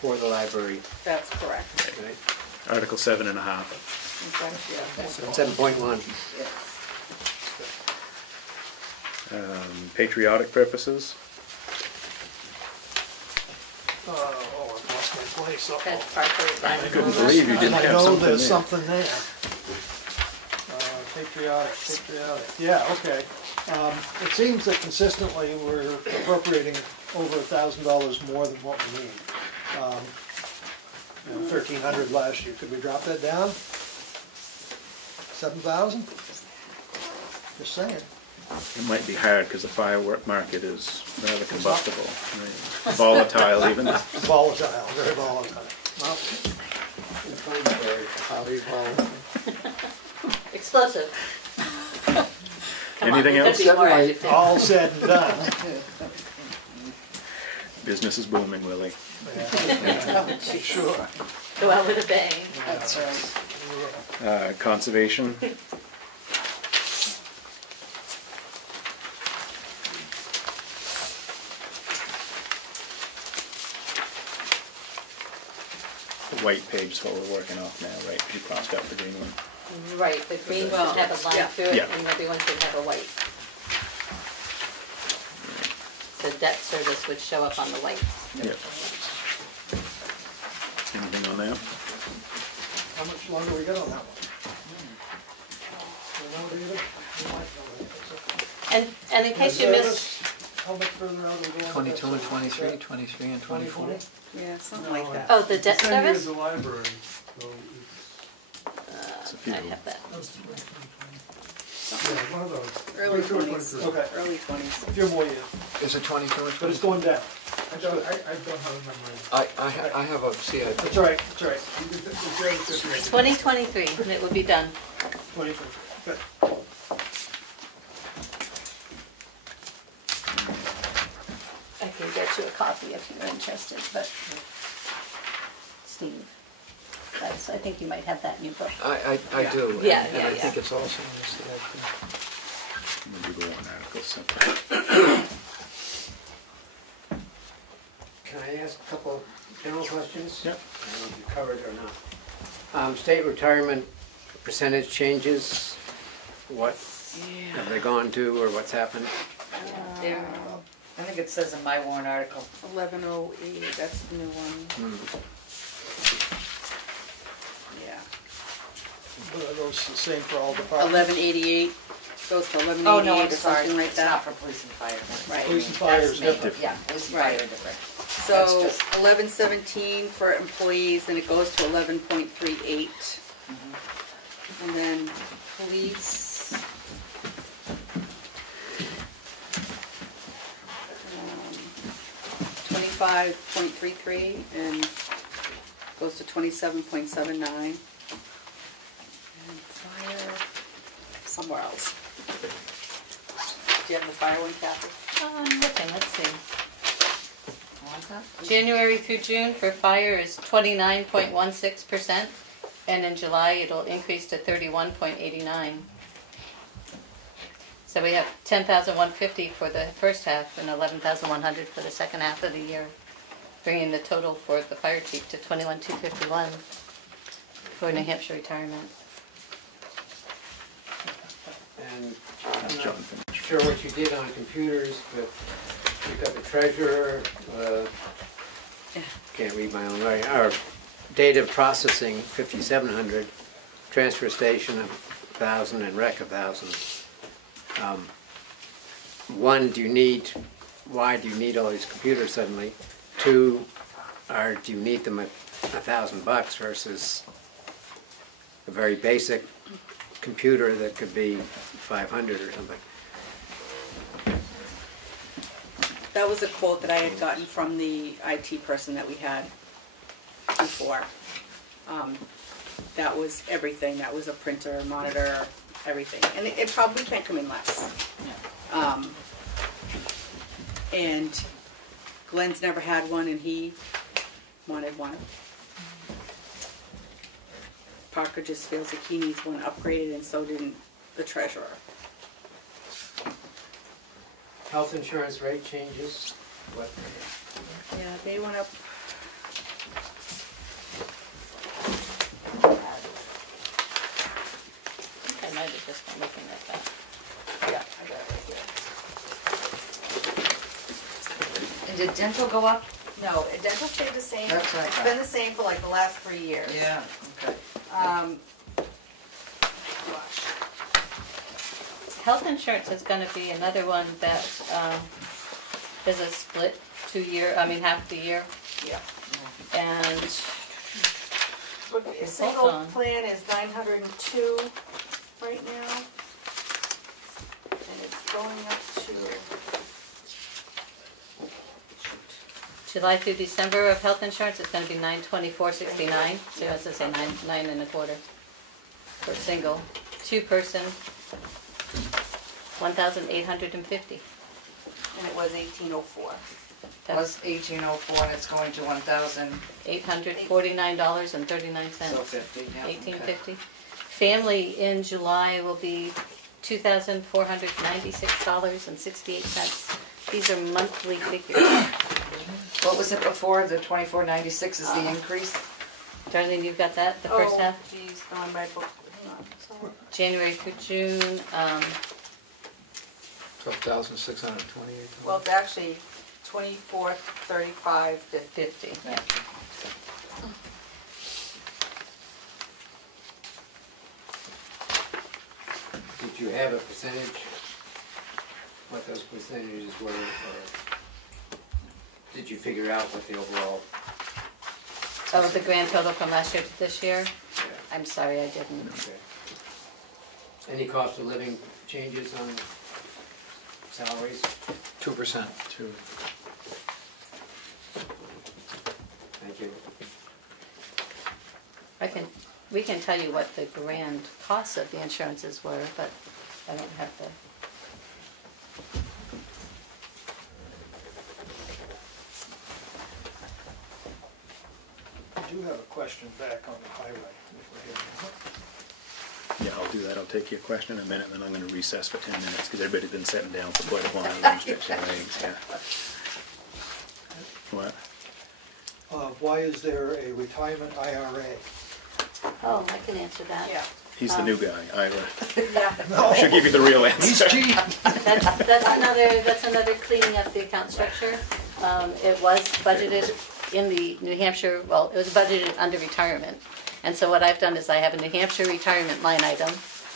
for the library. That's correct. Right? Article 7.5. 7.1. Patriotic purposes. Oh, I've lost my place. that's part of I the couldn't believe you didn't I have know something there's there. something there. Patriotic. Yeah, okay. It seems that consistently we're appropriating over $1,000 more than what we need. 1,300 last year. Could we drop that down? 7,000? Just saying. It might be hard because the firework market is rather combustible, right? Volatile even. Volatile, very volatile. Well, explosive. Come on, Anything we could else? be more educated. all said and done. Business is booming, Willie. Sure. Go out with a bang. That's right. Conservation. The white page is what we're working off now, right? You crossed out the green one. Right, the green Well, should have a line yeah. through it, Yeah. and everyone should have a white. So debt service would show up on the white. Yep. Anything on that? How much longer we got on that one? You know, David? You might know that. And in case you missed, How much further out are we going? 22 and 23, 23 and 24. Yeah, something like that. oh, the debt It's 10 years service? of library, so It's a few. I have that. yeah, one of those. Early 22 or 20s. 23. Okay, Early 20s. a few more years, Is it 22 or 24? but it's going down. I don't have it memorized. I have a CIP. That's all right, that's all right. It's very different. 2023, and it will be done. 23, good. I can get you a copy if you're interested, but Steve, that's, I think you might have that in your book. I do. and- Yeah, and yeah, I yeah. think it's also in the CIP. Maybe go on article separate. Can I ask a couple general questions? Yep. I don't know if you covered or not. State retirement percentage changes, what have they gone to or what's happened? There, I think it says in my warrant article. 1108, that's the new one. Yeah. Are those the same for all departments? 1188 goes to Oh, no, 1188 I'm or sorry, something like it's not that. for police and fire. Right. Police and fire is That's me. different. Yeah, police and Right. fire are different. So That's just- 1117 for employees, and it goes to 11.38. And then police. 25.33 and goes to 27.79. And fire, somewhere else. Do you have the fire one, Kathy? I'm looking, let's see. January through June for fire is 29.16%, and in July it'll increase to 31.89. So we have 10,150 for the first half and 11,100 for the second half of the year, bringing the total for the fire chief to 21,251 for New Hampshire retirement. And I'm not sure what you did on computers, but you've got the treasurer, can't read my own writing, or data processing, 5,700, transfer station, 1,000, and rec, 1,000. One, why do you need all these computers suddenly? Two, do you need them at $1,000 versus a very basic computer that could be 500 or something? That was a quote that I had gotten from the IT person that we had before. That was everything. That was a printer, monitor, everything. And it probably can't come in less. And Glenn's never had one, and he wanted one. Parker just feels like he needs one upgraded, and so didn't the treasurer. Health insurance rate changes, what? Yeah, they went up. I think I might have just been looking at that. Yeah, I got it right here. And did dental go up? No, dental stayed the same. That's what I It's thought. been the same for like the last 3 years. Yeah, okay. Health insurance is going to be another one that is a split half the year. Yeah. And A single plan is 902 right now. And it's going up to, July through December of health insurance is going to be $924.69. So as I say, nine and a quarter for a single. 2-person, $1,850. and it was 1804. It was 1804 and it's going to 1,000. $849.39. So 50, yeah. $1,850. Family in July will be $2,496.68. These are monthly figures. What was it before? The 2496 is the increase? Darlene, you've got that, the first half? Oh, geez, on my book. Hang on, sorry. January through June, 12,628. Well, it's actually 24, 35, 50. Yeah. Did you have a percentage what those percentages were, or did you figure out what the overall? Oh, the grand total from last year to this year? Yeah. I'm sorry, I didn't. Okay. Any cost of living changes on salaries? 2%. Thank you. We can tell you what the grand costs of the insurances were, but I don't have the. I do have a question back on the highway. Yeah, I'll do that. I'll take your question in a minute, and then I'm going to recess for 10 minutes because everybody's been sitting down for quite a while. And stretch their legs, yeah. What? Why is there a retirement IRA? Oh, I can answer that. Yeah. He's the new guy, Ira. No. Should give you the real answer. He's cheap. That's another cleaning up the account structure. It was budgeted in the New Hampshire, well, it was budgeted under retirement. And so what I've done is I have a New Hampshire retirement line item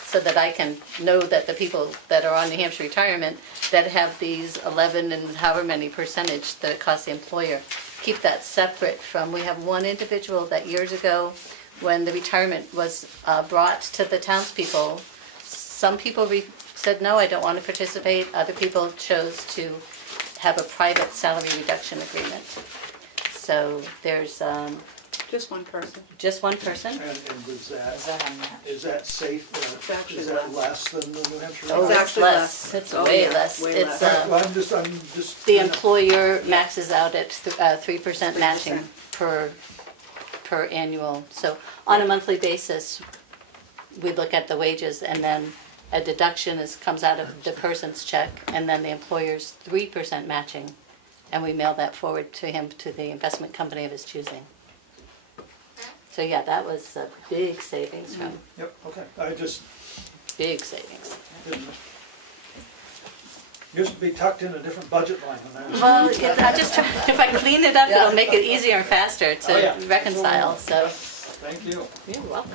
so that I can know that the people that are on New Hampshire retirement that have these 11 and however many percentage that it costs the employer, keep that separate from, we have one individual that years ago when the retirement was brought to the townspeople, some people said, no, I don't want to participate. Other people chose to have a private salary reduction agreement. So there's Just one person. just one person. And was that, Is that on that? is that safe? It's actually Is that less. less than the New Hampshire? Oh, It's rate? actually less. less. It's Oh, way yeah, less. way It's less. Well, I'm just. the you know, employer maxes out at 3% matching 3%. per annual. So on a monthly basis, we look at the wages and then a deduction comes out of the person's check and then the employer's 3% matching. And we mail that forward to him to the investment company of his choosing. So yeah, that was a big savings from, Yep, okay, I just, big savings. used to be tucked in a different budget line than that. Well, I just try, if I clean it up, it'll make it easier and faster to Oh, yeah. reconcile, so. Thank you. You're welcome.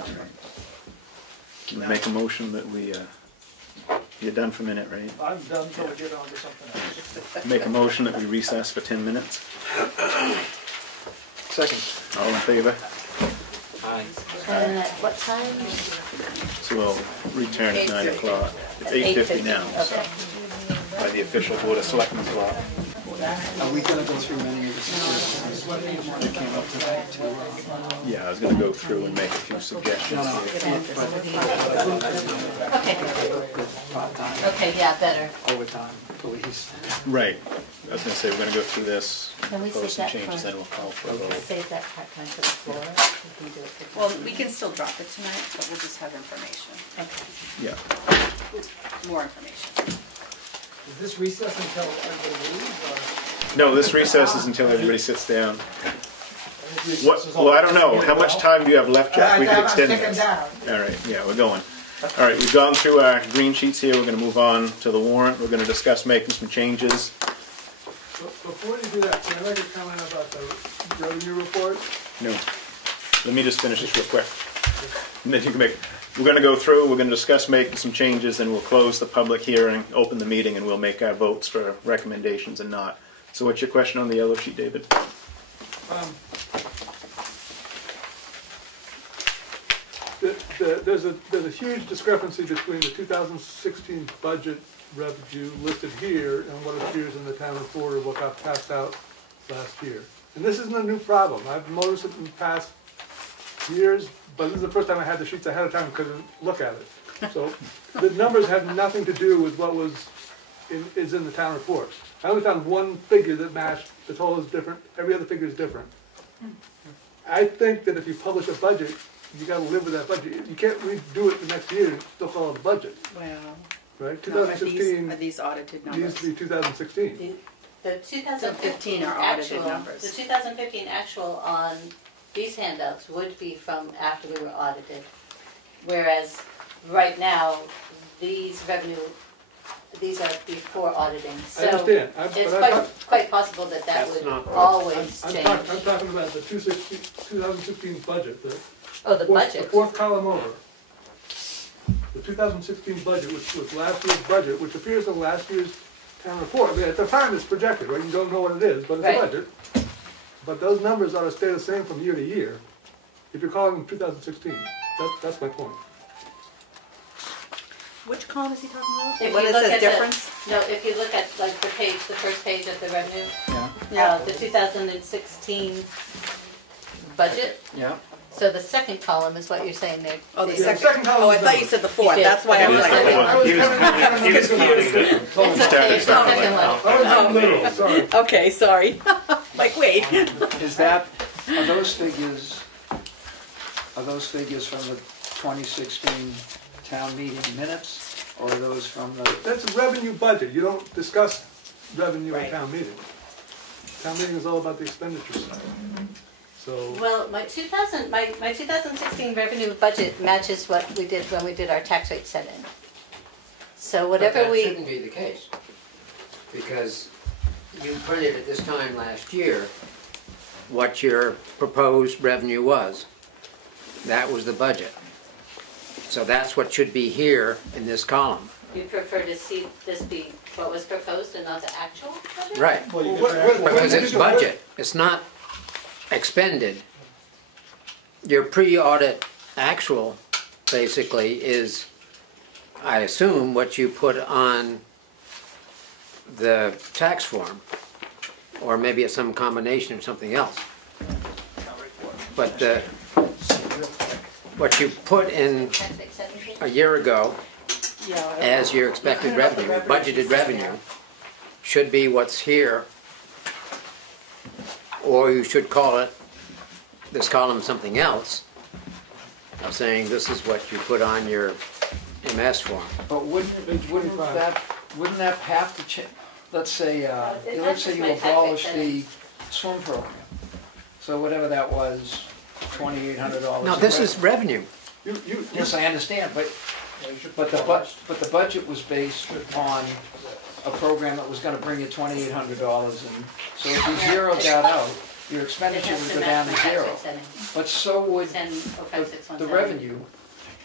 Can we make a motion that we, you're done for a minute, right? I'm done till we get on to something else. Make a motion that we recess for 10 minutes. Second. All in favor? Aye. And at what time? So we'll return at 9 o'clock. It's 8:50 now, so, Okay. by the official Board of Selectmen clock. Are we gonna go through any of the suggestions that came up tonight to, Yeah, I was gonna go through and make a few suggestions. Okay. part-time, Okay, yeah, better. overtime, police? Right. I was gonna say, we're gonna go through this, Can we propose save some that changes, for- then we'll call for a vote. Save that part-time for the floor. We can do it for. Well, we can still drop it tonight, but we'll just have information, Okay. Yeah. more information. Is this recess until everybody leaves, or? No, this recess is until everybody sits down. This What, is well, all- I don't know, how much time do you have left, Jack? We could I'm extend sticking this. down. All right, yeah, we're going. All right, we've gone through our green sheets here, we're gonna move on to the warrant, we're gonna discuss making some changes. Before you do that, can I make a comment about the revenue report? No, let me just finish this real quick. And then you can make, we're gonna go through, we're gonna discuss making some changes, then we'll close the public hearing, open the meeting, and we'll make our votes for recommendations and not. So what's your question on the yellow sheet, David? There's a huge discrepancy between the 2016 budget revenue listed here and what appears in the town report or what got passed out last year. And this isn't a new problem. I've noticed it in the past years, but this is the first time I had the sheets ahead of time and couldn't look at it. So the numbers had nothing to do with what is in the town report. I only found one figure that matched. The total is different. Every other figure is different. I think that if you publish a budget, you got to live with that budget. You can't redo it the next year and still follow the budget, Well, right? no, 2016 are these audited needs numbers? to be 2016. The 2015 are audited actual, numbers. the 2015 actual on these handouts would be from after we were audited. Whereas right now, these are before auditing. I understand. It's quite possible that That's would not- always I'm change. talking about the 2016 budget. Oh, the budget. The fourth column over. The 2016 budget, which was last year's budget, which appears in last year's town report, I mean, at the time it's projected, right, you don't know what it is, but it's a Right. budget. But those numbers ought to stay the same from year to year, if you're calling them 2016, that's my point. Which column is he talking about? If What you it look says at difference? No, if you look at like the page, the first page of the revenue, Yeah, the 2016 budget. yeah. So the second column is what you're saying there. Oh, the Yeah, second. column Oh, I is thought you numbers. said the fourth, You did. that's why I He was was like. the wait. He was counting the It's started okay, it's the from second like, one. I was being literal, sorry. Okay, sorry. Like, wait. Is that, are those figures from the 2016 town meeting minutes? Or are those from the, That's a revenue budget, you don't discuss revenue at Right. town meeting. Town meeting is all about the expenditure side. So, Well, my 2016 revenue budget matches what we did when we did our tax rate setting. So whatever But we. that shouldn't be the case, because you printed at this time last year what your proposed revenue was. That was the budget. So that's what should be here in this column. You prefer to see this be what was proposed and not the actual budget? Right. Well, you Well, could what- actually- Because it's budget, it's not expended. Your pre-audit actual, basically, is, I assume, what you put on the tax form. Or maybe it's some combination of something else. But what you put in Tax rate setting sheet? a year ago Yeah. as your expected revenue, budgeted revenue, should be what's here. Or you should call it, this column something else, of saying this is what you put on your MS form. but wouldn't that have to change? Let's say, It let's say matches you my tax rate abolish setting. the swim program. So whatever that was, $2,800. No, this is revenue. Yes, I understand, but the budget was based on a program that was gonna bring you $2,800, and so if you zeroed that out, your It expenditure has would to go match down my to tax zero. rate setting. But so would 10,05617. the revenue.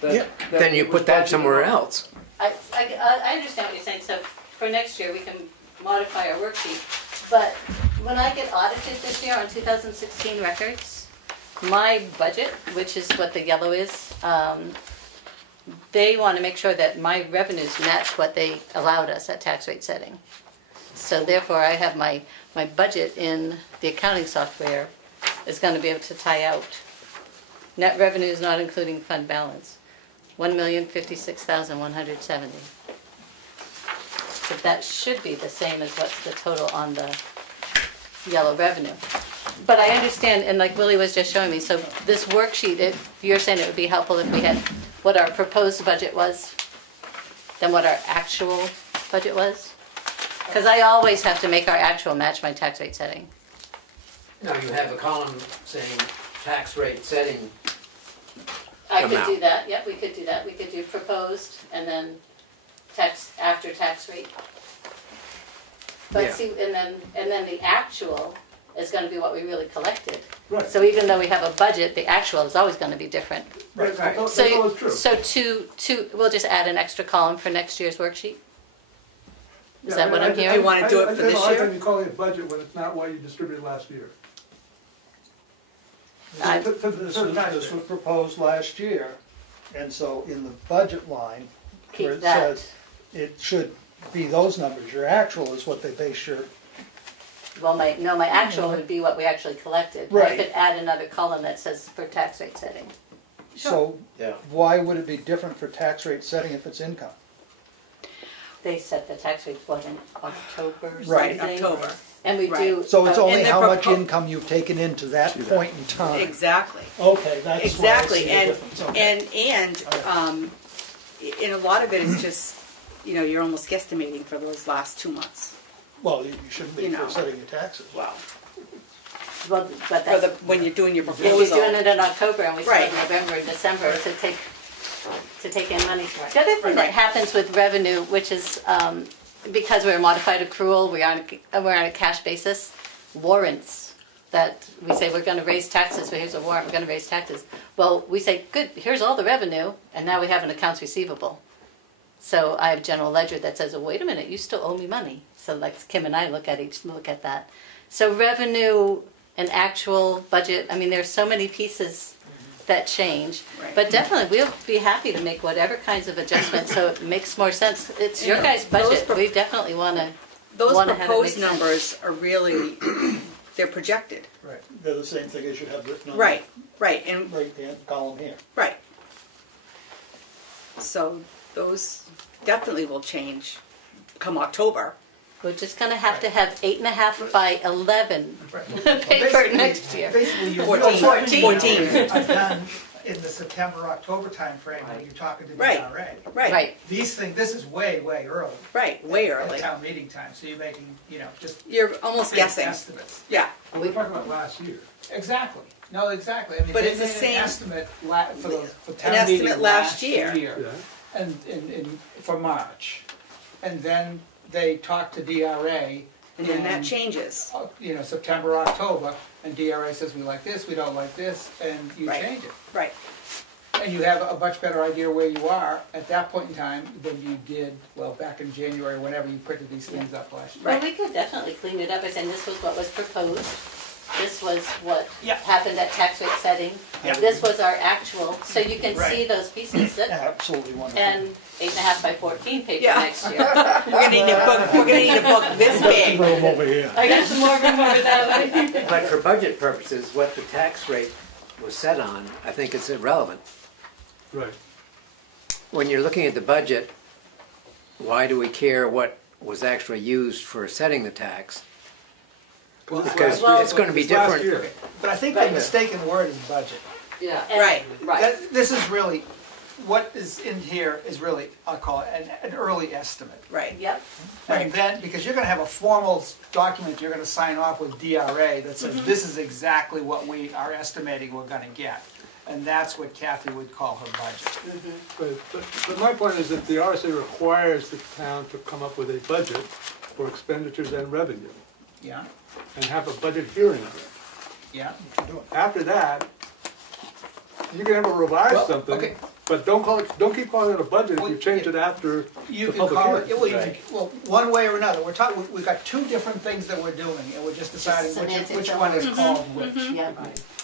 that Then you it was put that budgeted somewhere on. else. I understand what you're saying, so for next year, we can modify our worksheet, but when I get audited this year on 2016 records, my budget, which is what the yellow is, they want to make sure that my revenues match what they allowed us at tax rate setting. So therefore, I have my budget in the accounting software is going to be able to tie out net revenues not including fund balance, 1,056,170. But that should be the same as what's the total on the yellow revenue. But I understand, and like Willie was just showing me, so this worksheet, you're saying it would be helpful if we had what our proposed budget was, than what our actual budget was? Because I always have to make our actual match my tax rate setting. No, you have a column saying tax rate setting. I could Amount. do that, yep, we could do that. We could do proposed and then tax, after tax rate. But Yeah. see, and then the actual is gonna be what we really collected. Right. So even though we have a budget, the actual is always gonna be different. Right, Right. that's So, always true. so we'll just add an extra column for next year's worksheet? Is Yeah, that what I'm Do hearing? you want to do it for I this have a hard year? time calling it budget when it's not what you distributed last year. I- This was proposed last year, and so in the budget line, Keep where it that. says, it should be those numbers, your actual is what they base your, Well, my actual would be what we actually collected. I Right. could add another column that says for tax rate setting. so Yeah. why would it be different for tax rate setting if it's income? They set the tax rate, what, in October or Right, something? October. And we Right. do. So it's only And the how much propo- income you've taken into that point in time. Exactly. Okay, that's why I see Exactly, the and, difference, okay. and a lot of it is just, you know, you're almost guesstimating for those last 2 months. Well, you shouldn't be you for know. setting your taxes. Wow. Well, but For the, that's, when you're doing your if you're proposal. doing it in October and we start Right. in November and December to take in money. The other thing that Right. happens with revenue, which is, because we're a modified accrual, we're on a cash basis, warrants that we say we're gonna raise taxes, but here's a warrant, we're gonna raise taxes. Well, we say, good, here's all the revenue, and now we have an accounts receivable. So I have general ledger that says, oh, wait a minute, you still owe me money. So like Kim and I look at that. So revenue and actual budget, I mean, there's so many pieces that change. Right. But definitely, we'll be happy to make whatever kinds of adjustments so it makes more sense. It's your guys' budget. We definitely want to. Those proposed numbers are really, they're projected. Right, they're the same thing as you have written on Right, the right, and right-hand column here. right. So those definitely will change come October. We're just going to have 8.5 by 11 paper next year. Basically, you're 14. are done in the September, October timeframe when you're talking to the Right. DRA. Right. These things, this is way early. Right, way At early. town meeting time, so you're making, just. You're almost big guessing. Estimates. Yeah. Well, we're talking about last year. Exactly. No, exactly. I mean, But they it's the made same- an estimate for town An meeting estimate last year. Yeah. And for March. And then they talked to DRA. And then that changes. September, October, and DRA says, we like this, we don't like this, and you Right. change it. Right. And you have a much better idea where you are at that point in time than you did, back in January, whenever you printed these things up last year. Well, we could definitely clean it up by saying this was what was proposed. This was what Yeah. happened at tax rate setting. Yeah. This was our actual, so you can Right. see those pieces. Absolutely wonderful. And 8.5 by 14 paper Yeah. next year. We're gonna need a book. We're gonna need a book this big. Room over here. I got some more room over that way. But for budget purposes, what the tax rate was set on, I think it's irrelevant. Right. When you're looking at the budget, why do we care what was actually used for setting the tax? Because it's going to be Last different. year. But I think the mistaken word is budget. Yeah. Right. This is really, what is in here is really, I'll call it an early estimate. Right. Yep. And then, because you're gonna have a formal document you're gonna sign off with DRA that says, this is exactly what we are estimating we're gonna get. And that's what Kathy would call her budget. But my point is that the RSA requires the town to come up with a budget for expenditures and revenue Yeah, and have a budget hearing on it. yeah. After that, you can have a revised Well, something, okay. but don't keep calling it a budget if you change it after You the can public call it, hearing. one way or another. We're talking, we've got two different things that we're doing, and we're just deciding which one is called which. Yeah.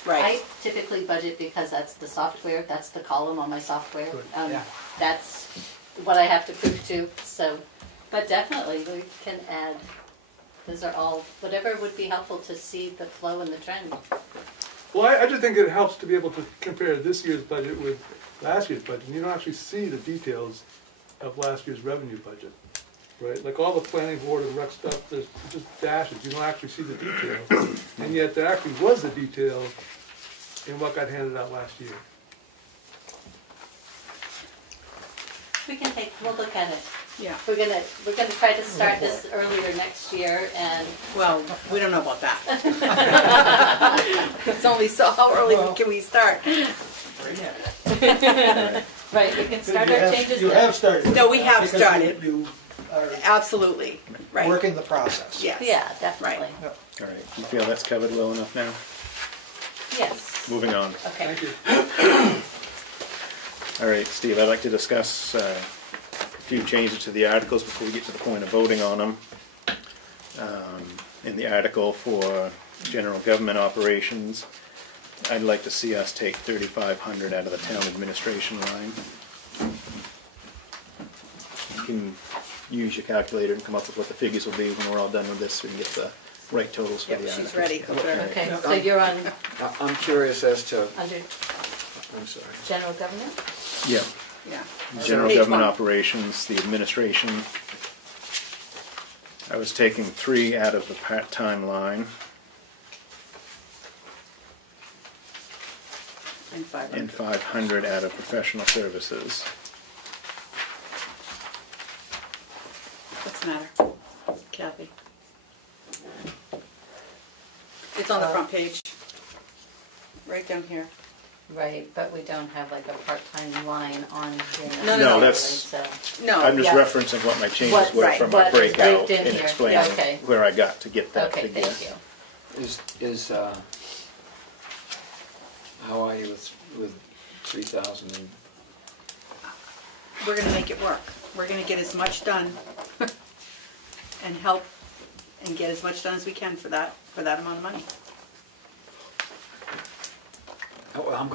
Right. I typically budget because that's the software, that's the column on my software. Yeah. That's what I have to prove to, so, but definitely we can add, those are all, whatever would be helpful to see the flow and the trend. Well, I just think it helps to be able to compare this year's budget with last year's budget. And you don't actually see the details of last year's revenue budget, right? Like all the planning board and rec stuff, there's just dashes. You don't actually see the detail. And yet there actually was the detail in what got handed out last year. We'll look at it. Yeah. We're gonna try to start this earlier next year and. Well, we don't know about that. It's only so, how early can we start? Right, we can start our changes. You have started. No, we have because started. You are Absolutely. Right. working the process. Yes. Yeah, definitely. All right, you feel that's covered well enough now? Yes. Moving on. Okay. Thank you. All right, Steve, I'd like to discuss a few changes to the articles before we get to the point of voting on them. In the article for general government operations, I'd like to see us take $3,500 out of the town administration line. You can use your calculator and come up with what the figures will be when we're all done with this, so we can get the right totals for Yep, the she's articles. ready. Okay, so you're on, I'm curious as to, under I'm sorry. general government? Yeah. Yeah. General Page government one. operations, the administration. I was taking 3 out of the part-time line And 500. and 500 out of professional services. What's the matter, Kathy? It's on the front page. Right down here. Right, but we don't have like a part-time line on here. No, No, no. that's, No. I'm just yeah. referencing what my changes What- were right, from my what is breakout baked in and here. explaining Yeah, okay. where I got to get that Okay, figure. thank you. Is how are you with 3,000 and We're gonna make it work. we're gonna get as much done and help and get as much done as we can for that amount of money. Well, I'm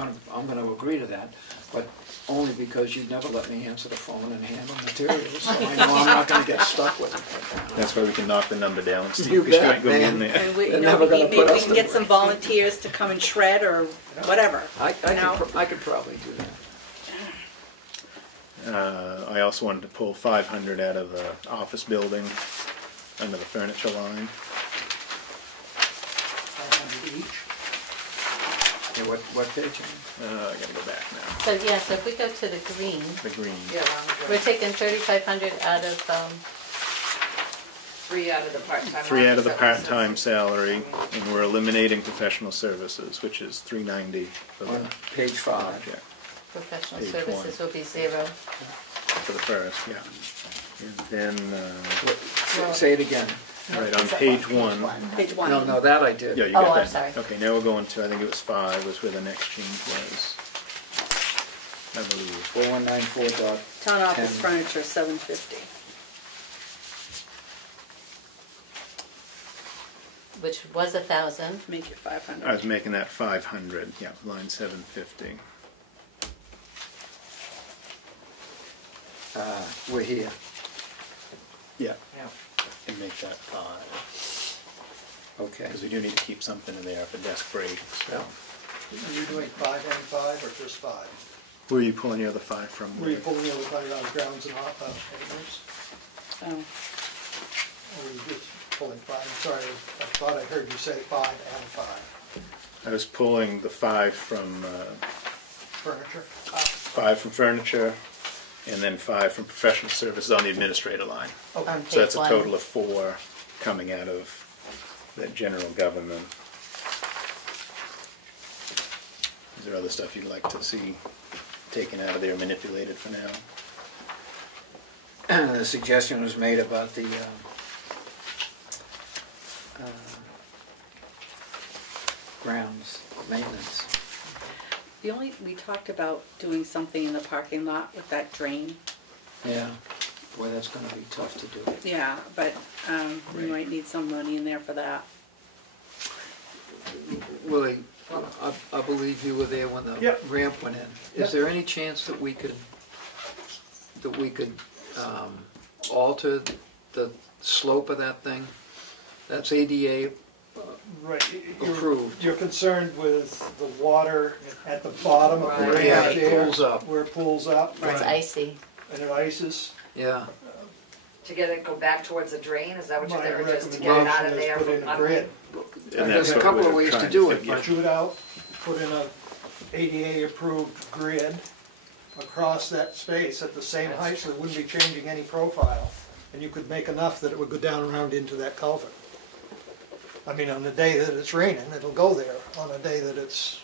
gonna agree to that, but only because you'd never let me answer the phone and handle materials, so I know I'm not gonna get stuck with it. That's where we can knock the number down, Steve. You Because bet, go get in man. there. And we, They're you know, never gonna maybe put we us can to get some work. volunteers to come and shred or whatever. I know? could probably do that. I also wanted to pull 500 out of the office building under the furniture line. 500 each. Okay, what page? I gotta go back now. So yeah, so if we go to the green, The green. Yeah, we're taking 3,500 out of, 3 out of the part-time. 3 out of the 177. part-time salary, and we're eliminating professional services, which is $390 for On the page 5. project. professional Page services will be 0. For the first, yeah. And then, Say it again. right on page 1. Page 1. No, that I did. Yeah, you Oh, got I'm that. sorry. Okay, now we're going to, I think it was 5 was where the next change was. I believe. 4194. Town office 10. furniture, $750. Which was 1,000. Make it 500. I was making that 500, yeah, line 750. We're here. Yeah. Yeah. And make that 5. Okay. Because we do need to keep something in there for desk breaks. So. Are you doing 5 and 5 or just 5? Where are you pulling the other 5 from? Were you pulling the other 5 out of grounds and maintenance? Oh. Or were you just pulling 5? I'm sorry, I thought I heard you say 5 and 5. I was pulling the 5 from Furniture? 5 from furniture, and then 5 from professional services on the administrator line. Okay. On So that's page a 1. total of 4 coming out of that general government. Is there other stuff you'd like to see taken out of there, manipulated for now? The suggestion was made about the grounds maintenance. We talked about doing something in the parking lot with that drain. Yeah, boy, that's gonna be tough to do. Yeah, but we might need some money in there for that. Willie, I believe you were there when the Yep. ramp went in. Yep. Is there any chance that we could alter the slope of that thing? That's ADA Right. approved. You're concerned with the water at the bottom of the Right. drain Yeah, right it there? pulls up. Where it pulls up? It's icy. And it ices? Yeah. To get it, go back towards the drain, is that what you're My thinking, or just to get it out of recommendation there? is put in from a under? grid. And There's that's a what couple we're of ways to trying do it, figure. but Shoot out, put in a ADA approved grid across that space at the same height, so it wouldn't be changing any profile. And you could make enough that it would go down around into that culvert. I mean, on the day that it's raining, it'll go there. On a day that it's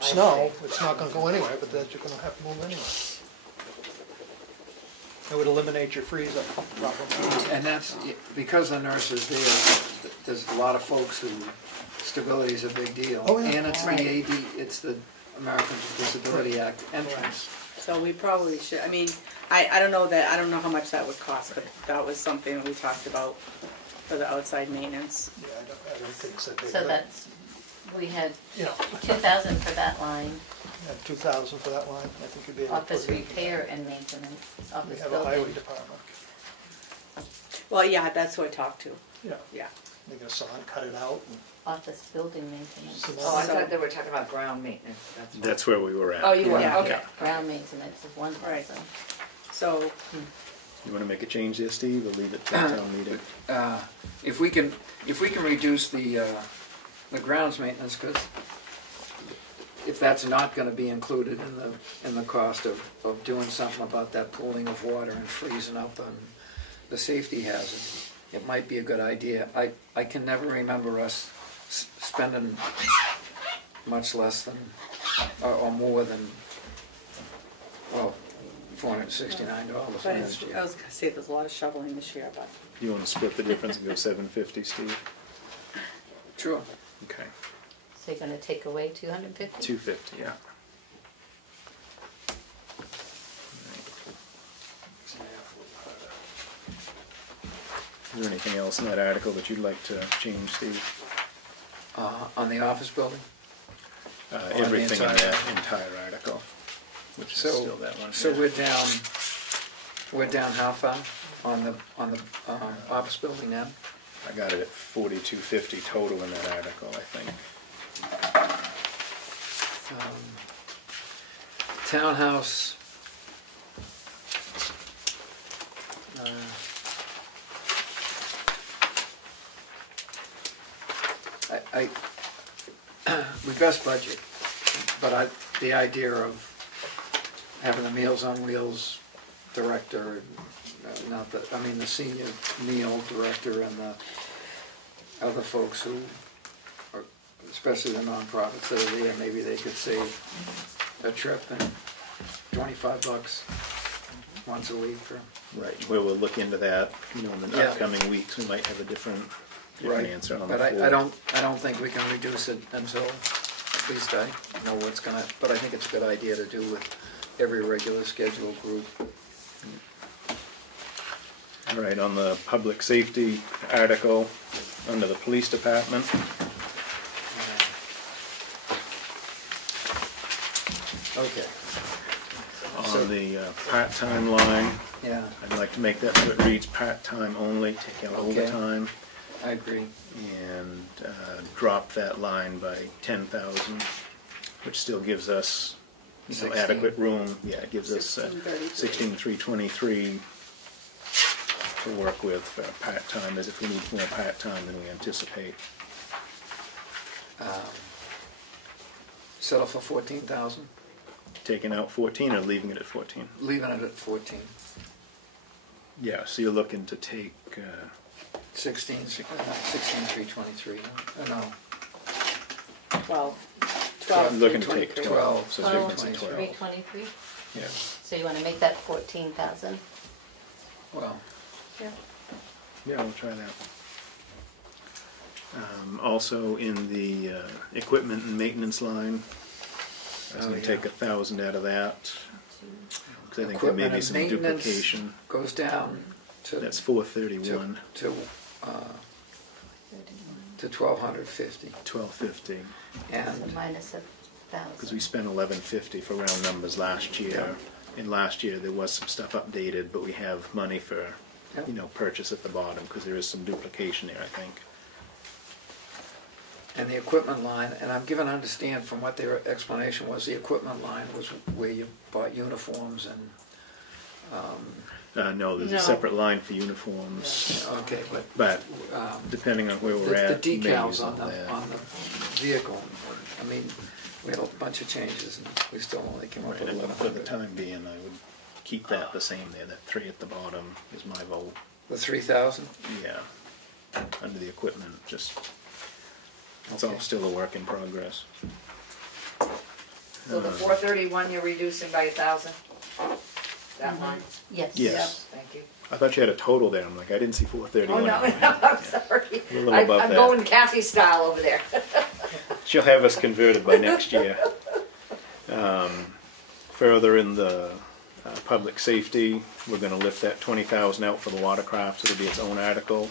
snow, it's not gonna go anywhere, but that you're gonna have to move anyway. It would eliminate your freeze-up problem. And that's, because the nurse is there, there's a lot of folks who stability is a big deal. Oh, yeah. And it's the Right. it's the Americans with Disability Act entrance. So we probably should, I mean, I don't know how much that would cost, but that was something that we talked about for the outside maintenance. Yeah, I don't think so. So that's, we had You know, 2,000 for that line. have 2,000 for that line, I think you'd be able to Office put it in. repair and maintenance, We office have a highway building. department. Well, yeah, that's who I talked to, Yeah, yeah. they get a saw and cut it out. And Office building maintenance. Oh, I thought they were talking about ground maintenance, that's what. That's where we were at. Oh, you were, Yeah. okay. Ground maintenance is 1,000. So, You want to make a change there, Steve, or leave it to the town meeting? If we can reduce the grounds maintenance, because if that's not gonna be included in the cost of doing something about that pooling of water and freezing up and the safety hazard, it might be a good idea. I can never remember us spending much less than, or more than, well, $469 but last I year. was gonna say there's a lot of shoveling this year, but You want to split the difference and go 750, Steve? Sure. Okay, So you're gonna take away 250? 250, yeah. Is there anything else in that article that you'd like to change, Steve? On the office building? Everything in entire- that entire article, which is So, still that one. so yeah. we're down how far on the office building now? I got it at 4250 total in that article, I think. Townhouse. We best budget, but the idea of having the Meals on Wheels director, not the, I mean the senior meal director and the other folks who are, especially the nonprofits that are there, maybe they could save a trip and $25 once a week for. Right, well, we'll look into that, you know, in the Yeah. upcoming weeks, we might have a different Right. answer on But the floor. I don't think we can reduce it until, at least I know what's gonna, but I think it's a good idea to do with every regular scheduled group. All right, on the public safety article, under the police department, Okay. on the part-time line, Yeah, I'd like to make that so it reads part-time only, take out Okay. overtime, I agree. and drop that line by 10,000, which still gives us, you know, 16. adequate room. Yeah, it gives us 16,323. 16,323 to work with for part-time, as if we need more part-time than we anticipate. Settle for 14,000, Taking out 14 or leaving it at 14? leaving it at 14. Yeah, so you're looking to take, 16,323, no, 12. I'm looking to take 323. 12, so Twelve, difference in 12. 323. Yeah. So you want to make that 14,000? well, Yeah. Yeah, we'll try that. Also in the equipment and maintenance line, I was Oh, going to yeah. take 1,000 out of that, because I think there may equipment be and some maintenance duplication. goes down to. That's 431, To 1,250. 1250, So And minus 1,000. because we spent 1150 for round numbers last year. And last year there was some stuff updated, but we have money for, Yep. you know, purchase at the bottom, because there is some duplication there, I think. And the equipment line, and I'm given to understand from what their explanation was, the equipment line was where you bought uniforms and, No, there's No. a separate line for uniforms, okay, but um, depending on where we're at. the we may decals use on all that. the vehicle, I mean, we had a bunch of changes and we still only came up Right, with and for the 1,100. time being, I would keep that the same there, that 3 at the bottom is my vote. The 3,000? Yeah, under the equipment, just, it's all Okay. still a work in progress. So the 431 you're reducing by 1,000? That line? Yes. Yes. Thank you. I thought you had a total there, I'm like, I didn't see Oh, 431. no, I'm sorry. A little above I'm that. going Kathy style over there. She'll have us converted by next year. Further in the public safety, we're gonna lift that 20,000 out for the watercraft, it'll be its own article.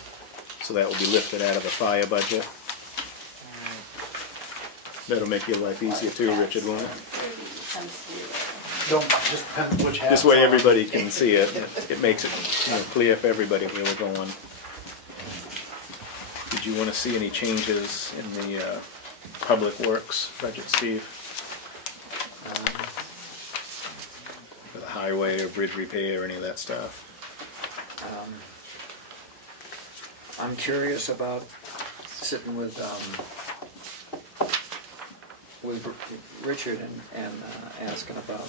So that will be lifted out of the fire budget. That'll make your life easier too, Richard, won't it? Don't, just depends which hat. This way everybody can see it. It makes it, you know, clear for everybody where we're going. Did you want to see any changes in the public works budget, Steve? For the highway or bridge repair or any of that stuff? I'm curious about sitting with Richard and asking about.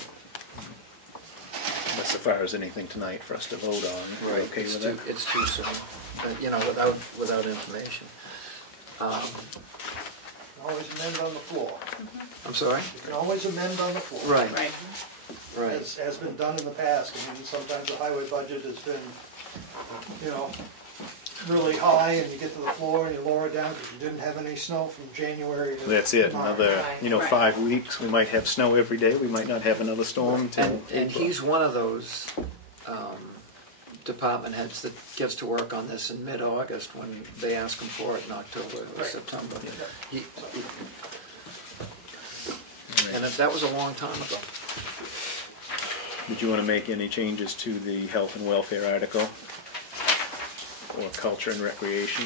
That's as far as anything tonight for us to vote on. We're okay It's with too, it? it's too soon, but, you know, without information. Always amend on the floor. I'm sorry? You can always amend on the floor. Right, Right. right. As has been done in the past. I mean, sometimes the highway budget has been, you know, really high, and you get to the floor and you lower it down because you didn't have any snow from January to That's it, March. another, you know, Right. 5 weeks, we might have snow every day, we might not have another storm till. And he's one of those department heads that gets to work on this in mid-August when they ask him for it in October or September. And that was a long time ago. Did you want to make any changes to the health and welfare article? Or culture and recreation?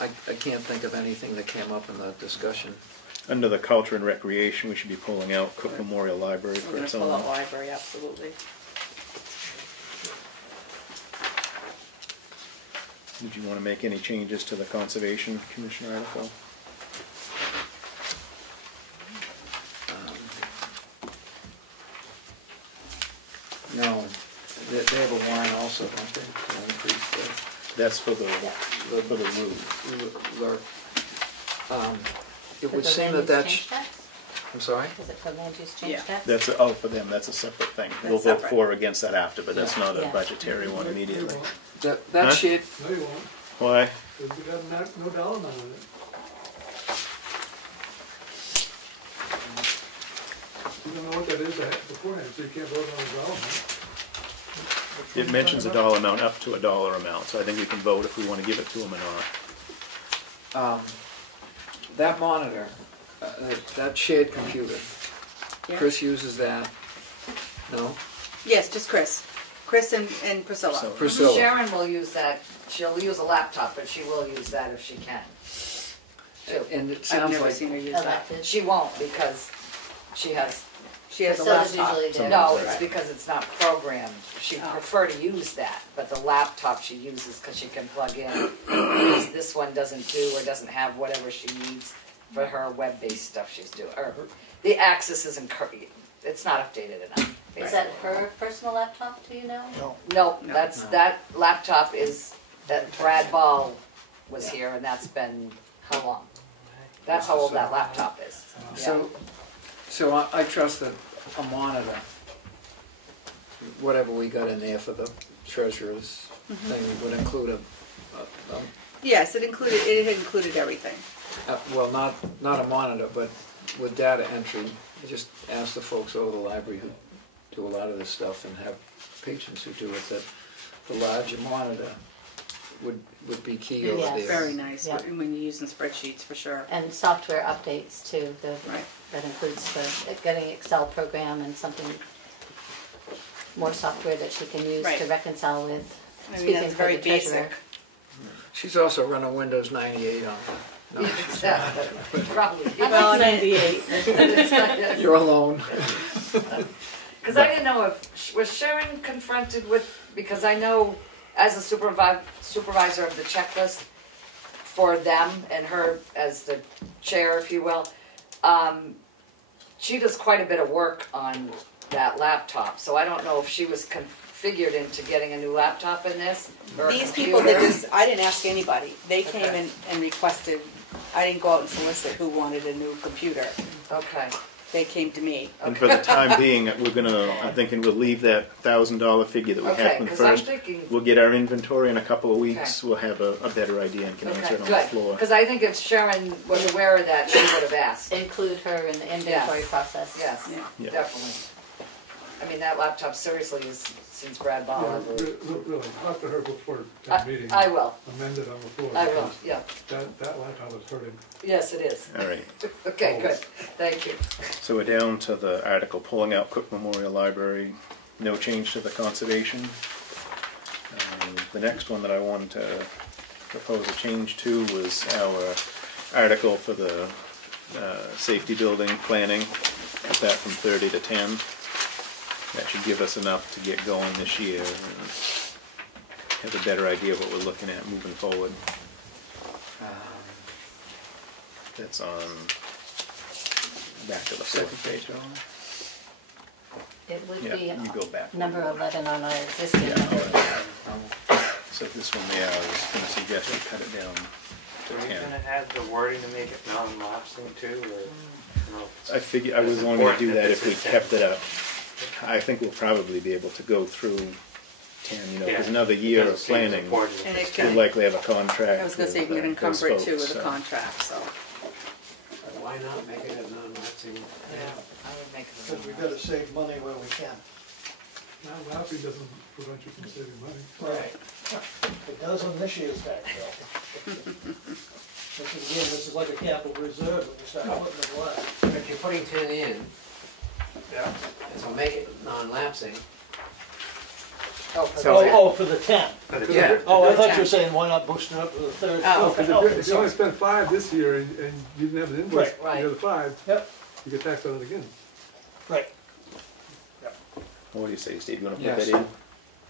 I can't think of anything that came up in the discussion. Under the culture and recreation, we should be pulling out Cook Memorial Library We're for gonna its pull own. out library, absolutely. Did you want to make any changes to the Conservation Commission article? No, they have a warrant also, don't they, to increase That's for the the roof. It would For the seem land that use that's, change tax? I'm sorry? Is it for land use change Yeah. tax? That's for them. That's a separate thing. That's We'll vote separate. for or against that after, but that's Yeah. not a Yeah. budgetary one immediately. That Huh? sheet, No, you won't, Why? because we got no dollar amount on it. You don't know what that is beforehand, so you can't vote on the dollar amount. It mentions a dollar amount up to a dollar amount, so I think we can vote if we want to give it to them or not. that monitor, that shared computer, Yeah. Chris uses that, no? Yes, just Chris. Chris and Priscilla. So- Priscilla. Sharon will use that, she'll use a laptop, but she will use that if she can. And it I've sounds never like, seen her use that. Elected. She won't because she has, She has a Priscilla's laptop. usually do. no, it's Right. because it's not programmed. She'd Oh. prefer to use that, but the laptop she uses because she can plug in. Because this one doesn't do or doesn't have whatever she needs for her web-based stuff she's doing. Or the access isn't, it's not updated enough. Is that her personal laptop, do you know? No, No. that laptop is, that Brad Ball was here and that's been, how long? That's how old that laptop is. so I trust that a monitor, whatever we got in there for the treasurer's thing, would include a Yes, it included everything. well, not a monitor, but with data entry. Just ask the folks over the library who do a lot of this stuff and have patrons who do it, that the larger monitor would be key over Yes. there. Very nice, Yeah. when you're using spreadsheets, for sure. And software updates too, Right. that includes getting Excel program and something, more software that she can use to Right. reconcile with. I mean, Speaking that's for very the treasurer. basic. She's also running Windows 98 on her. No, Probably. Well, I mean- 98. you're alone. Because I didn't know if, was Sharon confronted with, because I know as a supervisor of the checklist for them and her as the chair, if you will, she does quite a bit of work on that laptop. So I don't know if she was configured into getting a new laptop in this or a These people that computer. just, I didn't ask anybody. They came Okay. in and requested, I didn't go out and solicit who wanted a new computer. Okay. They came to me. And for the time being, we're gonna, I'm thinking we'll leave that $1,000 figure that we Okay, had from 'cause I'm first. thinking- We'll get our inventory in a couple of weeks. Okay. We'll have a better idea and can answer Okay, it on the good. floor. Because I think if Sharon was aware of that, she would have asked. Include her in the inventory Yes. process. Yes, Yeah. Yeah. definitely. I mean, that laptop seriously is since Brad Ball. Yeah, really, talk to her before town meeting. I will, Amend it on the floor. I will, because yeah. That laptop is hurting. Yes, it is. All right. Okay, good, thank you. So we're down to the article pulling out Cook Memorial Library. No change to the conservation. The next one that I wanted to propose a change to was our article for the safety building planning. Cut that from 30 to 10. That should give us enough to get going this year and have a better idea of what we're looking at moving forward. That's on back to the Second fourth page, page. Dawn. It would Yeah, be you go back. number 11 on our existing. Yeah, so this one there, I was going to suggest we cut it down to Are we 10. gonna add the wording to make it non-lapsing too, or? I figured I was only going to do that if we kept it up. I think we'll probably be able to go through 10, because another year of planning, And it we'll can, likely have a contract. I was gonna say, you with, can those encumber it too folks, with a so. contract, so. Why not make it a non-lapsing? Yeah, I would make it. Because we've got to save money where we can. Not laughing doesn't prevent you from saving money. Right. It does on this year's tax bill. This is like a capital reserve that we start putting it away. If you're putting 10 in, Yeah. it'll make it non-lapsing. Oh, For the 10. Yeah. Oh, I thought you were saying why not boost it up to the third? Oh, Because if you only spent 5 this year and you didn't have an invoice for Right. the other 5, Yep, you get taxed on it again. right. What do you say, Steve? You want to put Yes. that in?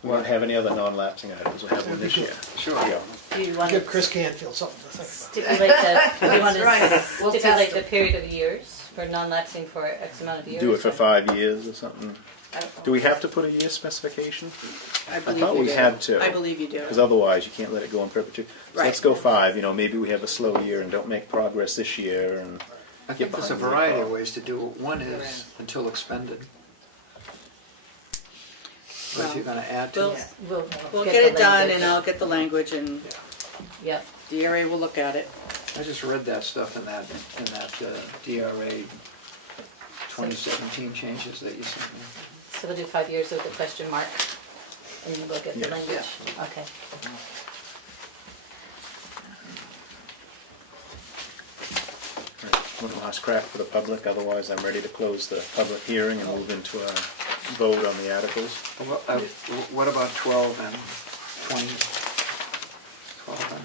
We won't have any other non-lapsing items. We'll have one this year. Sure. There you go. Do you want Give to Chris Canfield something to think stipulate the, do you want right. to We'll stipulate test the it. period of years for non-lapsing for X amount of years? Do it for or- 5 years or something. I don't know. Do we have to put a year specification? I I believe thought you we do. had to. I believe you do. Because otherwise you can't let it go in perpetuity. So Right. let's go 5. You know, maybe we have a slow year and don't make progress this year and I think there's a variety of ways to do it. One is until expended. But if you're gonna add to We'll, it, we'll get get the it done language. and I'll get the language and Yep. the area will look at it. I just read that stuff in that DRA 2017 changes that you sent me. So we'll do 5 years with the question mark, and we'll get the Yes. language. Okay. one last crack for the public. Otherwise, I'm ready to close the public hearing and move into a vote on the articles. What about 12 and 20? 12 and...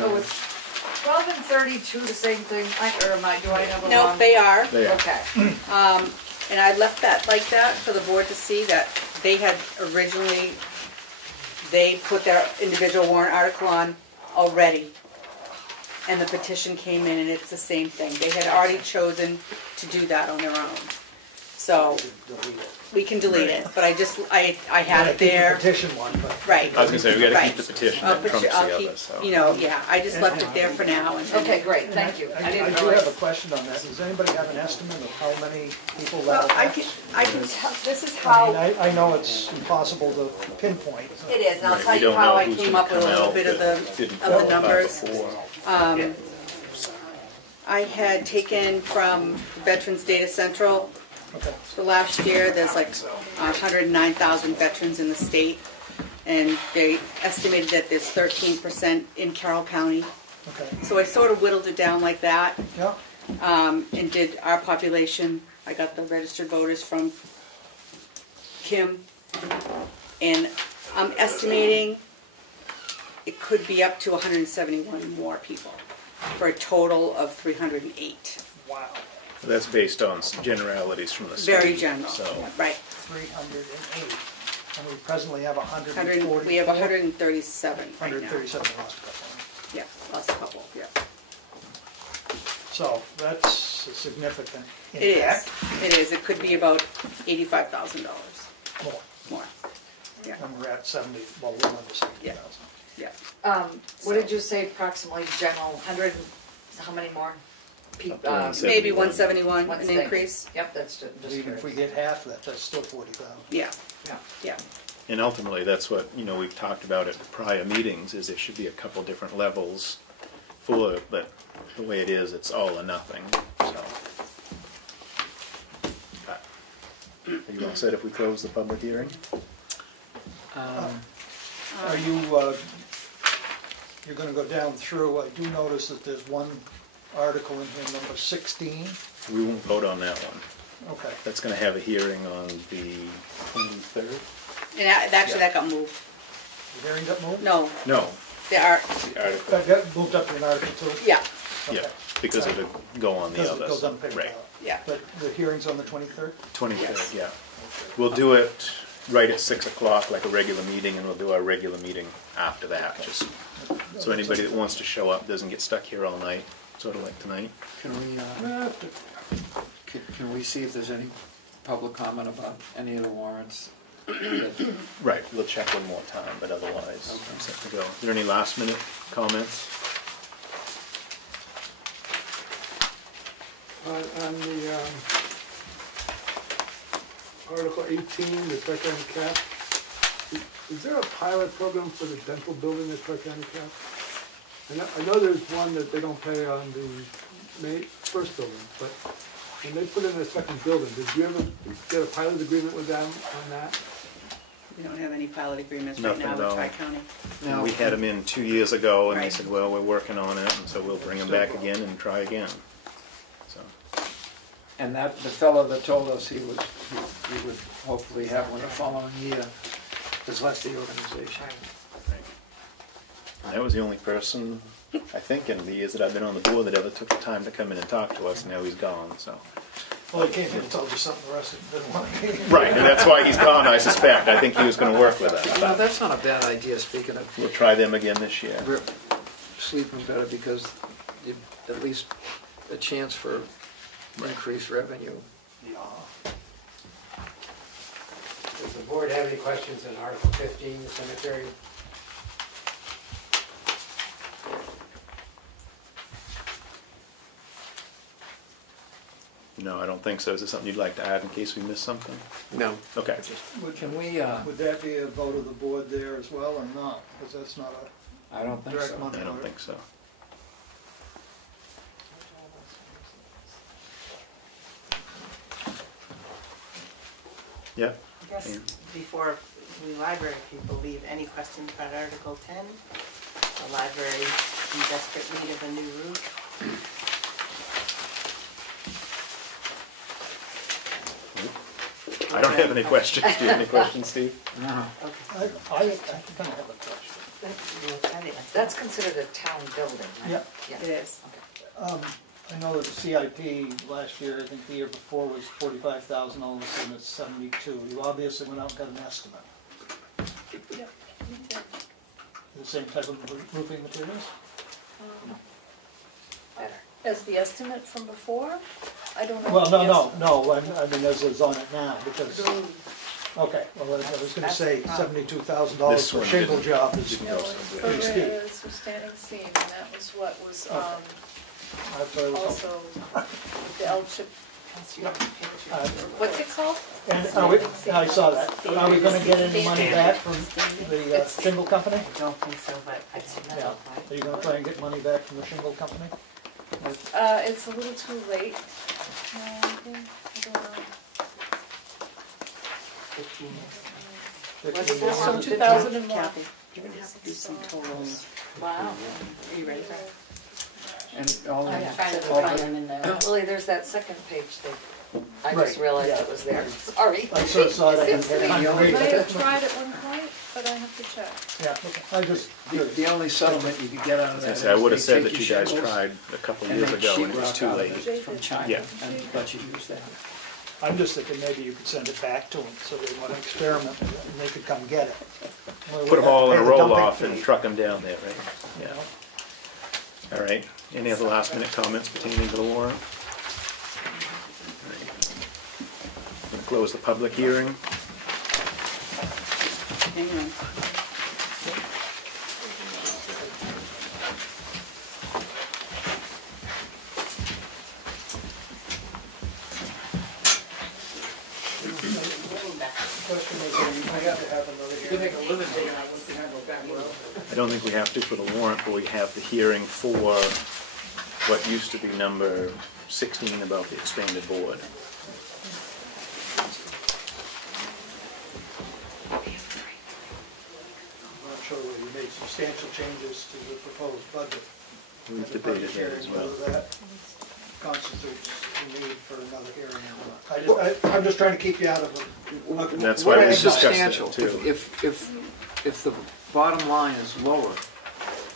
Oh, it's 12 and 32 the same thing, or do I have a No, wrong? they are. They are. Okay. And I left that like that for the board to see that they had originally, they put their individual warrant article on already. And the petition came in and it's the same thing. They had already chosen to do that on their own. So we can delete it, but I had it there. Petition one, but. Right. I was gonna say, we gotta Right. keep the petition, I'll that put trumps you, the I'll other, keep, so. you know, yeah, I just left it there for now. And Okay, great, thank you. I didn't do have a realize. question on that. Does anybody have an estimate of how many people that Well, will I can tell, this is I how, mean, I know it's impossible to pinpoint. it is, and I'll Right, tell we you don't how know I who's came gonna up with a come little out bit of that didn't the qualify numbers. before. I had taken from Veterans Data Central. Okay. For last year, there's like 109,000 veterans in the state, and they estimated that there's 13% in Carroll County. Okay. So I sort of whittled it down like that, Yeah. and did our population. I got the registered voters from Kim, and I'm estimating it could be up to 171 more people, for a total of 308. Wow. That's based on generalities from the state. Very general, So, right. 308. And we presently have 100, 140. we have 137 right now. 137 lost a couple. Yeah, lost a couple, yeah. So that's a significant It is, impact. it is. It could be about $85,000 More. more. Yeah, And we're at 70, well, we're under 70,000. yeah. What did you say approximately general, 100, how many more? Up to Maybe 171. 171, an increase. Yep, that's just Even if we curious. get half of that, that's still 40,000. Yeah, Yeah. yeah. and ultimately, that's what, you know, we've talked about at prior meetings, is there should be a couple different levels for it, but the way it is, it's all or nothing, so. Are you all set if we close the public hearing? Are you, you're gonna go down through, I do notice that there's one article in here, number 16. We won't vote on that one. Okay. That's gonna have a hearing on the 23rd? And actually, that got moved. The hearing got moved? No, No, there are, the article, That got moved up to an article too? yeah, yeah, Okay. because it'll go on the Because others. it goes on paper Right, ballot. yeah. But the hearing's on the 23rd? 23rd, yeah. We'll do it right at 6 o'clock, like a regular meeting, and we'll do our regular meeting after that, just so anybody that wants to show up doesn't get stuck here all night, sort of like tonight. Can we see if there's any public comment about any of the warrants? Right, we'll check one more time, but otherwise, I'm set to go. Is there any last minute comments? On the Article 18, the Tri-County Cap, is there a pilot program for the dental building at Tri-County Cap? I know there's one that they don't pay on the first building, but when they put in a second building, did you ever get a pilot agreement with them on that? We don't have any pilot agreements right Nothing now at with all. Tri-County. No. We had them in 2 years ago, and they Right. said, well, we're working on it, and so we'll bring them back again and try again. So, And that, the fellow that told us he would hopefully have one the following year has left the organization. and that was the only person, I think, in the years that I've been on the board that ever took the time to come in and talk to us, and now he's gone, so. Well, he came here and told you something the rest of them didn't want to hear. Right, and that's why he's gone, I suspect. I think he was gonna work with us. Well, that's not a bad idea, speaking of We'll try them again this year. sleeping better, because you at least a chance for increased revenue. Does the board have any questions on Article 15, the cemetery? No, I don't think so. Is there something you'd like to add in case we missed something? No. Okay. Can we, Would that be a vote of the board there as well, or not? Because that's not I don't a think direct so. money I don't order. think so. Yeah. I guess before we library people leave, any questions about Article 10? The library in desperate need of a new roof. I don't have any questions. Do you have any questions, Steve? No. I think I have a question. That's considered a town building, right? Yeah. Yeah. It is. I know that the CIP last year, I think the year before was $45,000, all of a sudden it's 72. You obviously went out and got an estimate. Yep, we did. The same type of roofing materials? Better. As the estimate from before? I don't know. Well, no, I mean, as is on it now, because, okay, well, I was gonna say $72,000 This for a one shingle didn't- job is didn't No, go it's so good. pretty steep. it's for standing seam, and that was what was, That's what I was hoping. also the L-chip. What's it called? And are we, I saw that. Are we gonna get any money back from the shingle company? I don't think so, but I Yeah. Are you gonna try and get money back from the shingle company? It's a little too late. I don't know. 15 What's $15 that From is- 2001. Kathy, you're gonna have to do some totals. Wow. Are you ready for it? And all I'm the, trying to all find the, them in there. Lily, there's that second page thing. I Right, just realized yeah. it was there. Sorry. I sort of saw that. Seems to me and I I'm might reading have it. tried at one point, but I have to check. Yeah, okay, I just, the only settlement you could get out of that is I would have they said take that you your guys shingles tried a couple and years make ago, and it was sheetrock too out of late. it from China, Yeah. and let you use that. I'm just thinking maybe you could send it back to them, so they want to experiment with it, and they could come get it. Well, Put them all in a pay the dumping roll-off and fee, truck them down there, right? you know? Yeah. All right. Any other last-minute comments pertaining to the warrant? Gonna close the public hearing. Hang on. Question is, are you going to have another hearing? I don't think we have to for the warrant, but we have the hearing for what used to be number 16 about the expanded board. I'm not sure whether you made substantial changes to the proposed budget. We've At the debated public that as hearing, well. whether that constitutes a need for another hearing or not. I'm just trying to keep you out of the. That's What why we is discussed substantial? that too. If the bottom line is lower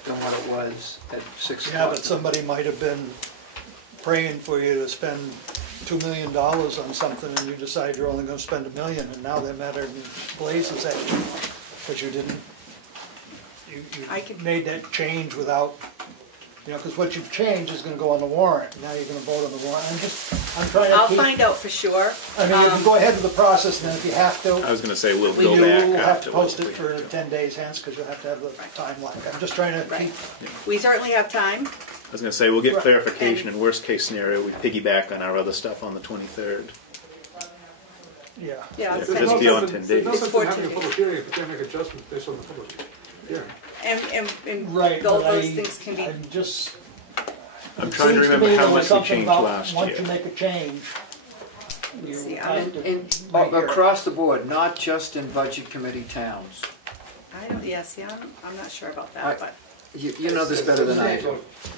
than what it was at 6 Yeah, o'clock. but somebody might have been praying for you to spend $2 million on something, and you decide you're only gonna spend $1 million, and now they're mad in blazes at you, because you didn't, you made that change without, you know, because what you've changed is gonna go on the warrant, now you're gonna vote on the warrant. I'm trying to I'll keep. find out for sure. I mean, you can go ahead with the process, and then if you have to. I was gonna say, we'll You go back will have to afterwards. post it for 10 days hence, because you'll have to have the time lag. I'm just trying to keep. We certainly have time. I was gonna say, we'll get clarification in worst case scenario, we piggyback on our other stuff on the 23rd. Yeah. Yeah, If it's beyond 10 days. There's no sense in having a 14 public hearing if you can't make adjustments based on the public hearing. And Right, both but those I- things can be. I'm just. I'm it trying to seems remember me how there was much we something changed about last Once year. you make a change, you See, have to In, make your- across the board, not just in budget committee towns. I don't, yeah, see, I'm not sure about I- that, but. You know this better than I do.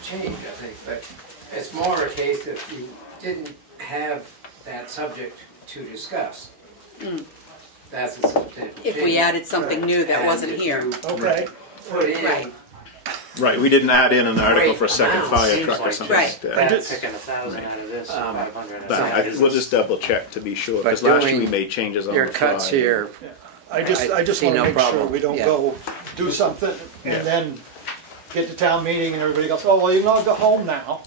Change, I think, but it's more a case if you didn't have that subject to discuss. That's a substantial change. If we added something new that And wasn't if here. you Okay. Put in. Right. Right, we didn't add in an article for a second Amount fire seems truck or like something. Right. like that. Bad just- picking 1,000 out of this, 500 out But of that. we'll just double check to be sure, But because last year doing we made changes on Your the fly. cuts here, I just I see want to no make sure problem. we don't Yeah. go do something Yeah. and then get to town meeting and everybody goes, oh, well, you know, go home now.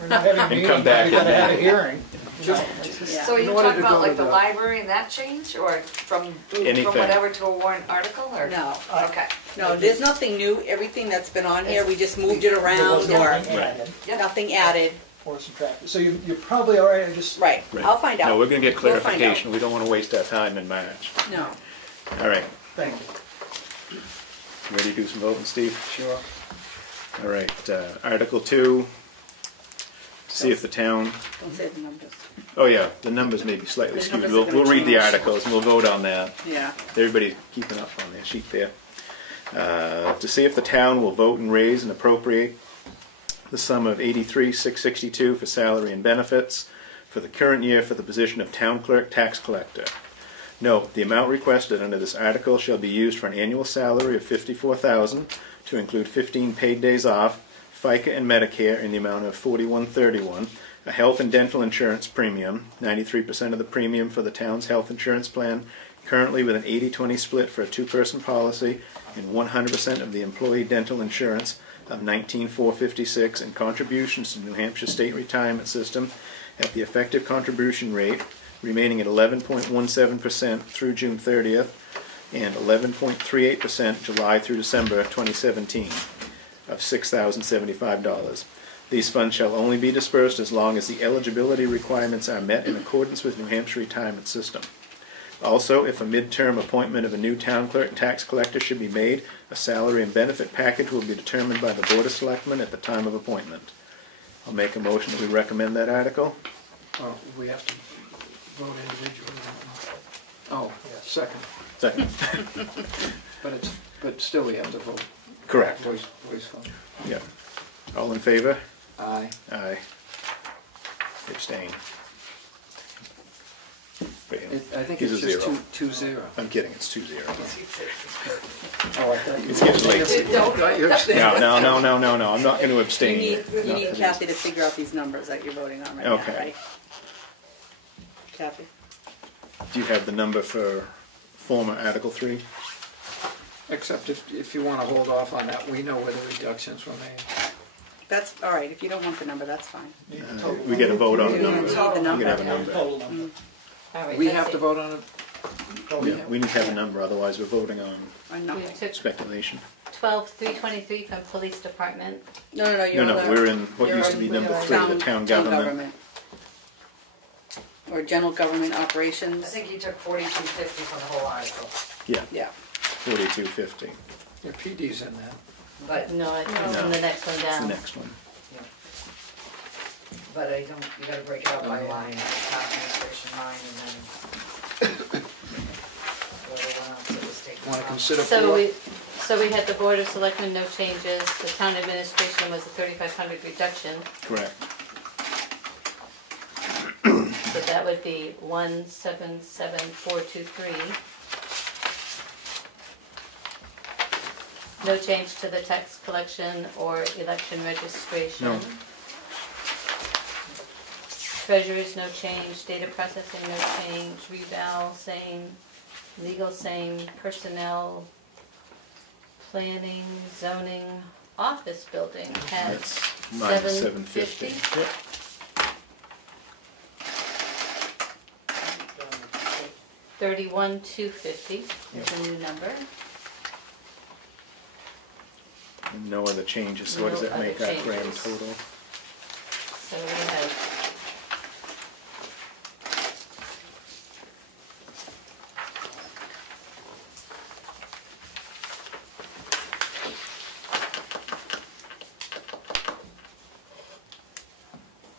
We're not having a And meeting, come back we gotta and- have a hearing. Just- Yeah. So are you In order talking to about go like to the the- library and that change, or from Anything. whatever to a warrant article, or? No. Okay. No, there's nothing new, everything that's been on here, we just moved it There around was or nothing added nothing added. or subtracted. So you're probably all right, I just, Right, Right. I'll find out. No, we're gonna get We'll find clarification, we don't wanna waste our time in March. No. All right, thank you. ready to do some voting, Steve? Sure. All right, Article 2, to see if the town, Don't say the numbers. oh yeah, the numbers may be slightly The skewed, numbers we'll, are gonna we'll read the change. articles and we'll vote on that. Yeah. Everybody's keeping up on their sheet there. To see if the town will vote and raise and appropriate the sum of $83,662 for salary and benefits for the current year for the position of town clerk tax collector. Note, the amount requested under this article shall be used for an annual salary of $54,000 to include 15 paid days off, FICA and Medicare in the amount of $41.31, a health and dental insurance premium, 93% of the premium for the town's health insurance plan, currently with an 80-20 split for a two-person policy, and 100% of the employee dental insurance of $19,456 and contributions to New Hampshire State Retirement System at the effective contribution rate, remaining at 11.17% through June 30th and 11.38% July through December 2017 of $6,075. These funds shall only be dispersed as long as the eligibility requirements are met in accordance with New Hampshire Retirement System. Also, if a midterm appointment of a new town clerk and tax collector should be made, a salary and benefit package will be determined by the Board of Selectmen at the time of appointment. I'll make a motion that we recommend that article. Oh, we have to vote individually. Oh, second. Second. But still we have to vote. Correct. Voice vote. Yeah. All in favor? Aye. Aye. Abstain. Wait, I think he's it's a just zero. 2-0. I'm kidding, it's 2-0. Oh, I thought you It's getting late. thought you abstained. No, I'm not going to You abstain. need, you need Kathy to figure out these numbers that you're voting on right now, Okay. right? Kathy? Do you have the number for former Article 3? Except if you want to hold off on that, we know where the reductions were made. That's, all right, if you don't want the number, that's fine. We get a vote on the You number. need the We number. can have a number. Total number. All right, We that's have to it. vote on it? Yeah, we need to have a number, otherwise we're voting on I We know. took speculation. 12,323 from police department. No, you're No, on the. we're in what you're used to on be number the 3, the town government. Or general government I operations, think you took 4250 from the whole article, Yeah, yeah. 4250. Your PD's in that. but, No, it's No. in the next one It's the down. next one. but I don't, you gotta break it out by Oh, yeah. line, town administration line, and then whatever one else that was taken Want to out. consider So we had the Board of Selectmen, no changes. The town administration was a 3,500 reduction. Correct. So that would be 177,423. No change to the tax collection or election registration. No. Treasurer's no change, data processing no change, reval same, legal same, personnel, planning, zoning, office building has That's minus 750. 750. Yep. $31,250 is a new number. And no other changes, so what does No that make other our grand changes. total? So we have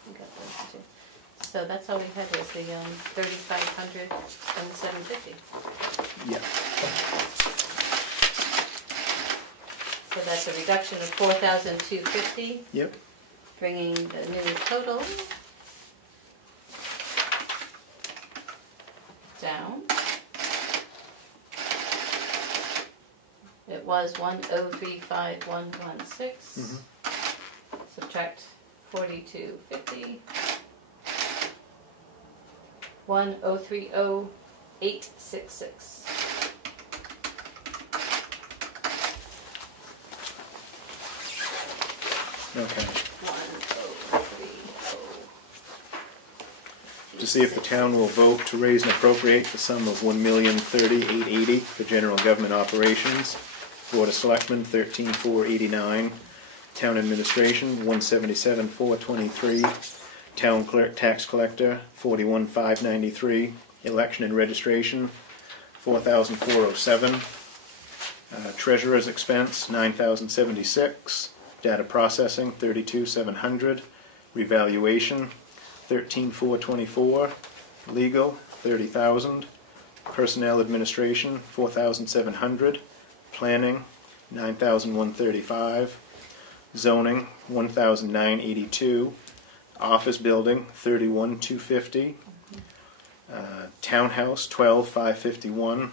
we got those two. so that's all we had was the 3,500 and 750. Yeah. So that's a reduction of 4,250, Yep. bringing the new total down. It was 1035116. Subtract 4250. 1030866. Okay. 1030886. To see if the town will vote to raise and appropriate the sum of $1,030,880 for general government operations. Board of Selectmen, 13,489. Town Administration, 177,423. Town Clerk Tax Collector, 41,593. Election and Registration, 4,407. Treasurer's Expense, 9,076. Data Processing, 32,700. Revaluation, 13,424. Legal, 30,000. Personnel Administration, 4,700. Planning, 9,135. Zoning, 1,982. Office Building, 31,250. Townhouse, 12,551.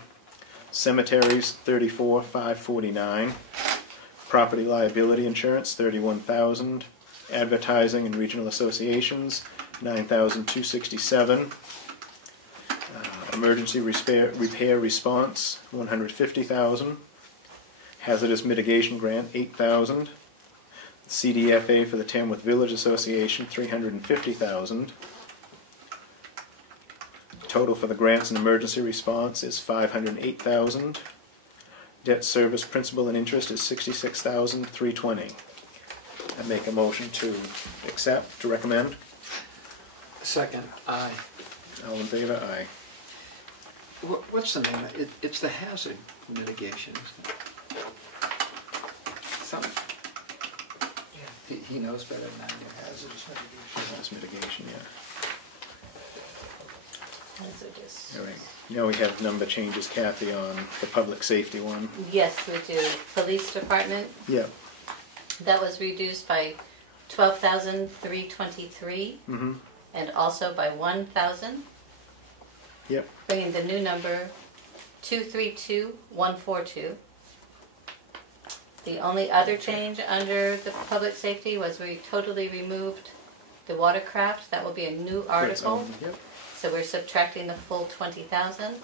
Cemeteries, 34,549. Property Liability Insurance, 31,000. Advertising and Regional Associations, 9,267. Emergency Repair Response, 150,000. Hazardous Mitigation Grant, 8,000. CDFA for the Tamworth Village Association, 350,000. Total for the grants and emergency response is 508,000. Debt service principal and interest is 66,320. I make a motion to accept, to recommend. Second, aye. All in favor? Aye. What's the name? It's the hazard mitigation, isn't it? Some, he knows better than I do. Hazardous mitigation. Hazardous mitigation, yeah. Hazardous. All right. Now we have number changes, Kathy, on the public safety one. Yes, we do. Police Department, Yep. that was reduced by 12,323, and also by 1,000, Yep. bringing the new number 232,142. The only other change under the public safety was we totally removed the watercraft. That will be a new article. Yep. So we're subtracting the full 20,000.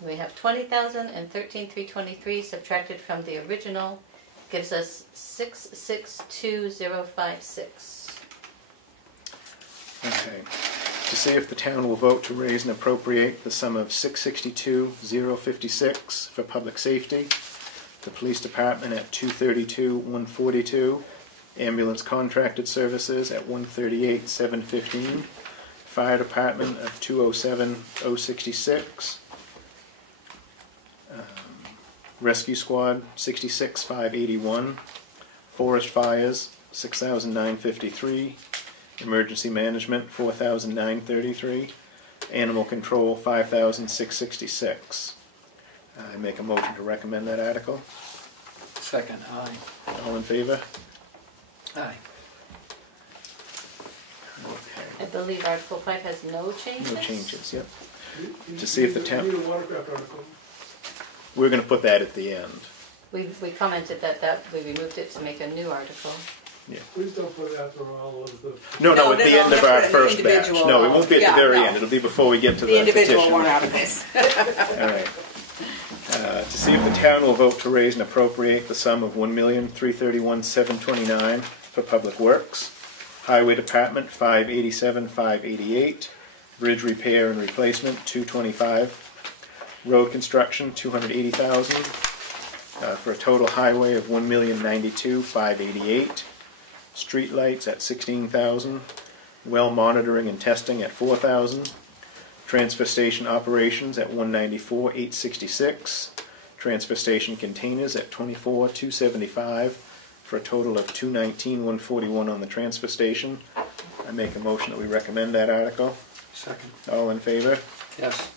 We have 20,000 and 13,323 subtracted from the original gives us 662,056. Okay. To see if the town will vote to raise and appropriate the sum of $662,056 for public safety. The police department at $232,142. Ambulance contracted services at $138,715. Fire department of $207,066. Rescue squad $66,581. Forest fires $6,953. Emergency management $4,933. Animal control $5,666. I make a motion to recommend that article. Second, aye. All in favor? Aye. Okay. I believe Article 5 has no changes? No changes, yep. To see if the town- You need a watercraft article. We're going to put that at the end. We commented that we removed it to make a new article. Yeah. Please don't put it after all of the. No, No, at no, the no, end that's of our for the first batch. individual, No, it won't be at yeah, the very no. end. It'll be before we get to the individual petition. warrant articles. All right. To see if the town will vote to raise and appropriate the sum of $1,331,729 for public works. Highway Department $587,588. Bridge repair and replacement $225. Road construction $280,000 for a total highway of $1,092,588. Street lights at $16,000. Well monitoring and testing at $4,000. Transfer station operations at $194,866. Transfer station containers at $24,275 for a total of $219,141 on the transfer station. I make a motion that we recommend that article. Second. All in favor? Yes.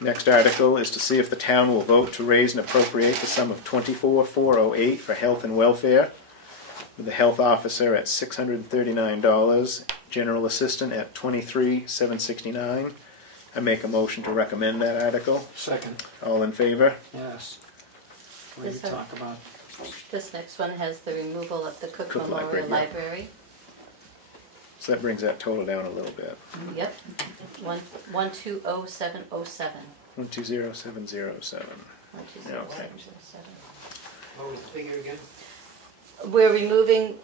Next article is to see if the town will vote to raise and appropriate the sum of $24,408 for health and welfare, with the health officer at $639, general assistant at $23,769. I make a motion to recommend that article. Second. All in favor? Yes. What do you This talk about? This next one has the removal of the Cook Cook Memorial Library, yeah. Library. So that brings that total down a little bit. Yep, 120707. 120707. 120707. What was the figure again? We're removing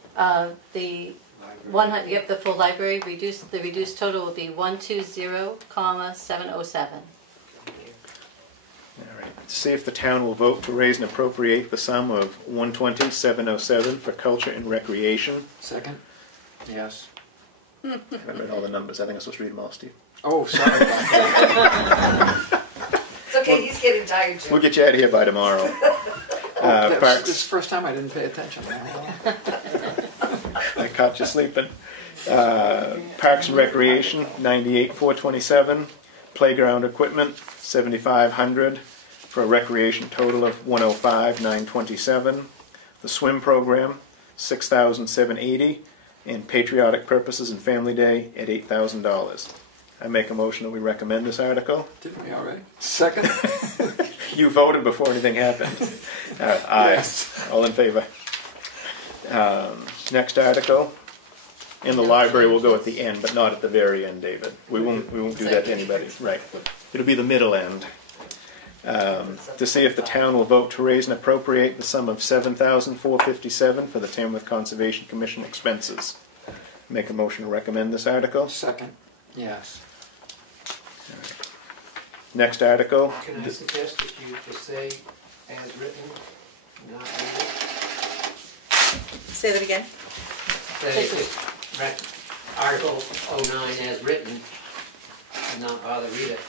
the 100. Yep, the full library. The reduced total will be 120,707. All right. To see if the town will vote to raise and appropriate the sum of $120,707 for culture and recreation. Second. Yes. I haven't read all the numbers. I think I'm supposed to read them all, Steve. Oh, sorry about that. It's okay, he's getting tired too. We'll get you out of here by tomorrow. This Parks. is the first time I didn't pay attention. I caught you sleeping. Parks and Recreation, 98,427. Playground equipment, 7,500 for a recreation total of 105,927. The swim program, 6,780, and patriotic purposes and family day at $8,000. I make a motion that we recommend this article. Didn't we already? Second. You voted before anything happened. Aye. Yes. All in favor. Next article. In the library, we'll go at the end, but not at the very end, David. We won't do that to anybody. Right. It'll be the middle end. To see if the town will vote to raise and appropriate the sum of $7,457 for the Tamworth Conservation Commission expenses. Make a motion to recommend this article. Second. Yes. Next article. Can I suggest that you just say as written, not read it? Say that again. Say, right, Article 09 as written, and not bother read it.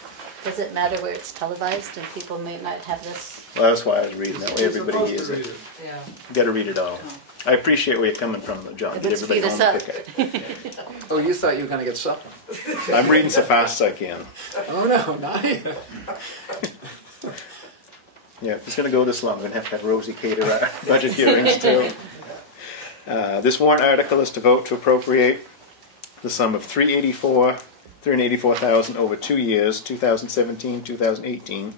Does it matter where it's televised and people may not have this? Well, that's why I was reading that way. Everybody hears it. Yeah. You got to read it all. I appreciate where you're coming from, John. Get everybody Speed us home up. to pick it. Oh, you thought you were going to get supper. I'm reading so fast as I can. Oh, no, not here. Yeah, if it's going to go this long, we're going to have Rosie cater our budget hearings too. This warrant article is to vote to appropriate the sum of $384,000 over 2 years, 2017, 2018,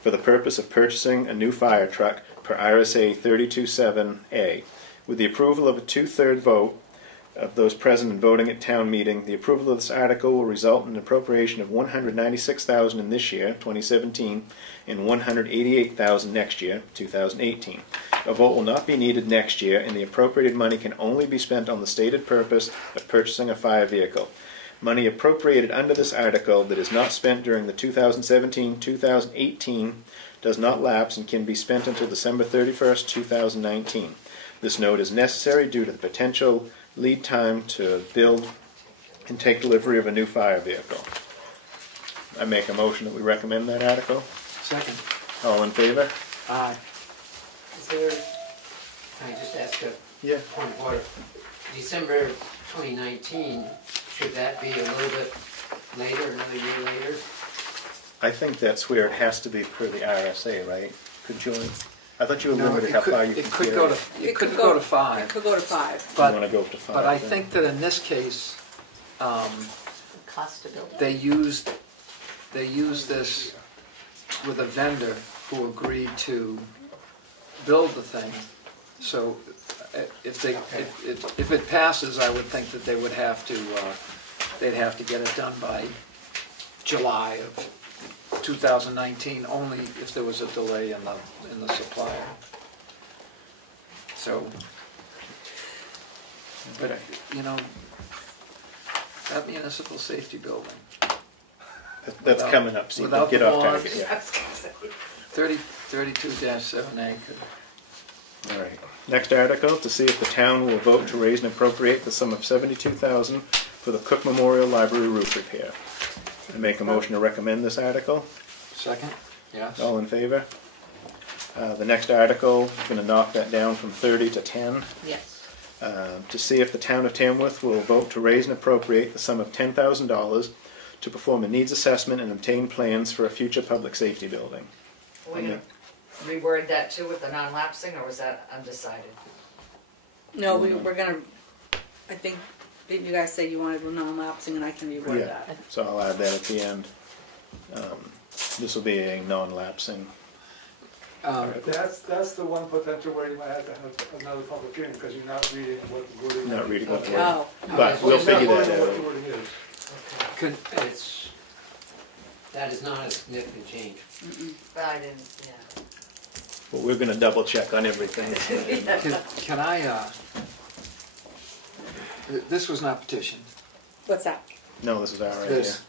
for the purpose of purchasing a new fire truck per RSA 327A. With the approval of a 2/3 vote of those present and voting at town meeting, the approval of this article will result in an appropriation of $196,000 in this year, 2017, and $188,000 next year, 2018. A vote will not be needed next year, and the appropriated money can only be spent on the stated purpose of purchasing a fire vehicle. Money appropriated under this article that is not spent during the 2017-2018 does not lapse and can be spent until December 31st, 2019. This note is necessary due to the potential lead time to build and take delivery of a new fire vehicle. I make a motion that we recommend that article. Second. All in favor? Aye. Is there, can I just ask a Yeah. point of order? December 2019, should that be a little bit later, another year later? I think that's where it has to be per the RSA, right? Could join. I thought you were No, limited it how could- far you it could could carry. go to- It could go to 5. It could go to 5. You But, want to go up to 5. but I then. think that in this case, The cost to build it. they used this with a vendor who agreed to build the thing. So if it passes, I would think that they would have to they'd have to get it done by July of 2019, only if there was a delay in the supplier. So, but you know, that municipal safety building. That's coming up, so you without get the off bonds, target. Yeah. 32-7A could. All right. Next article, to see if the town will vote to raise and appropriate the sum of $72,000 for the Cook Memorial Library roof repair. I make a motion to recommend this article. Second? Yes. All in favor? The next article, I'm going to knock that down from 30 to 10. Yes. to see if the town of Tamworth will vote to raise and appropriate the sum of $10,000 to perform a needs assessment and obtain plans for a future public safety building. Are we gonna reword that too with the non-lapsing, or was that undecided? No, we're gonna, I think, didn't you guys say you wanted a non-lapsing, and I can reword Yeah, that? so I'll add that at the end. This will be a non-lapsing. That's the one potential where you might have to have another public hearing, because you're not reading what the wording is. Not reading what the Oh. But we'll figure that What the out. wording is. That is not a significant change. But I didn't, yeah. But we're gonna double check on everything. Can I, this was not petitioned. What's that? No, this is our idea. This,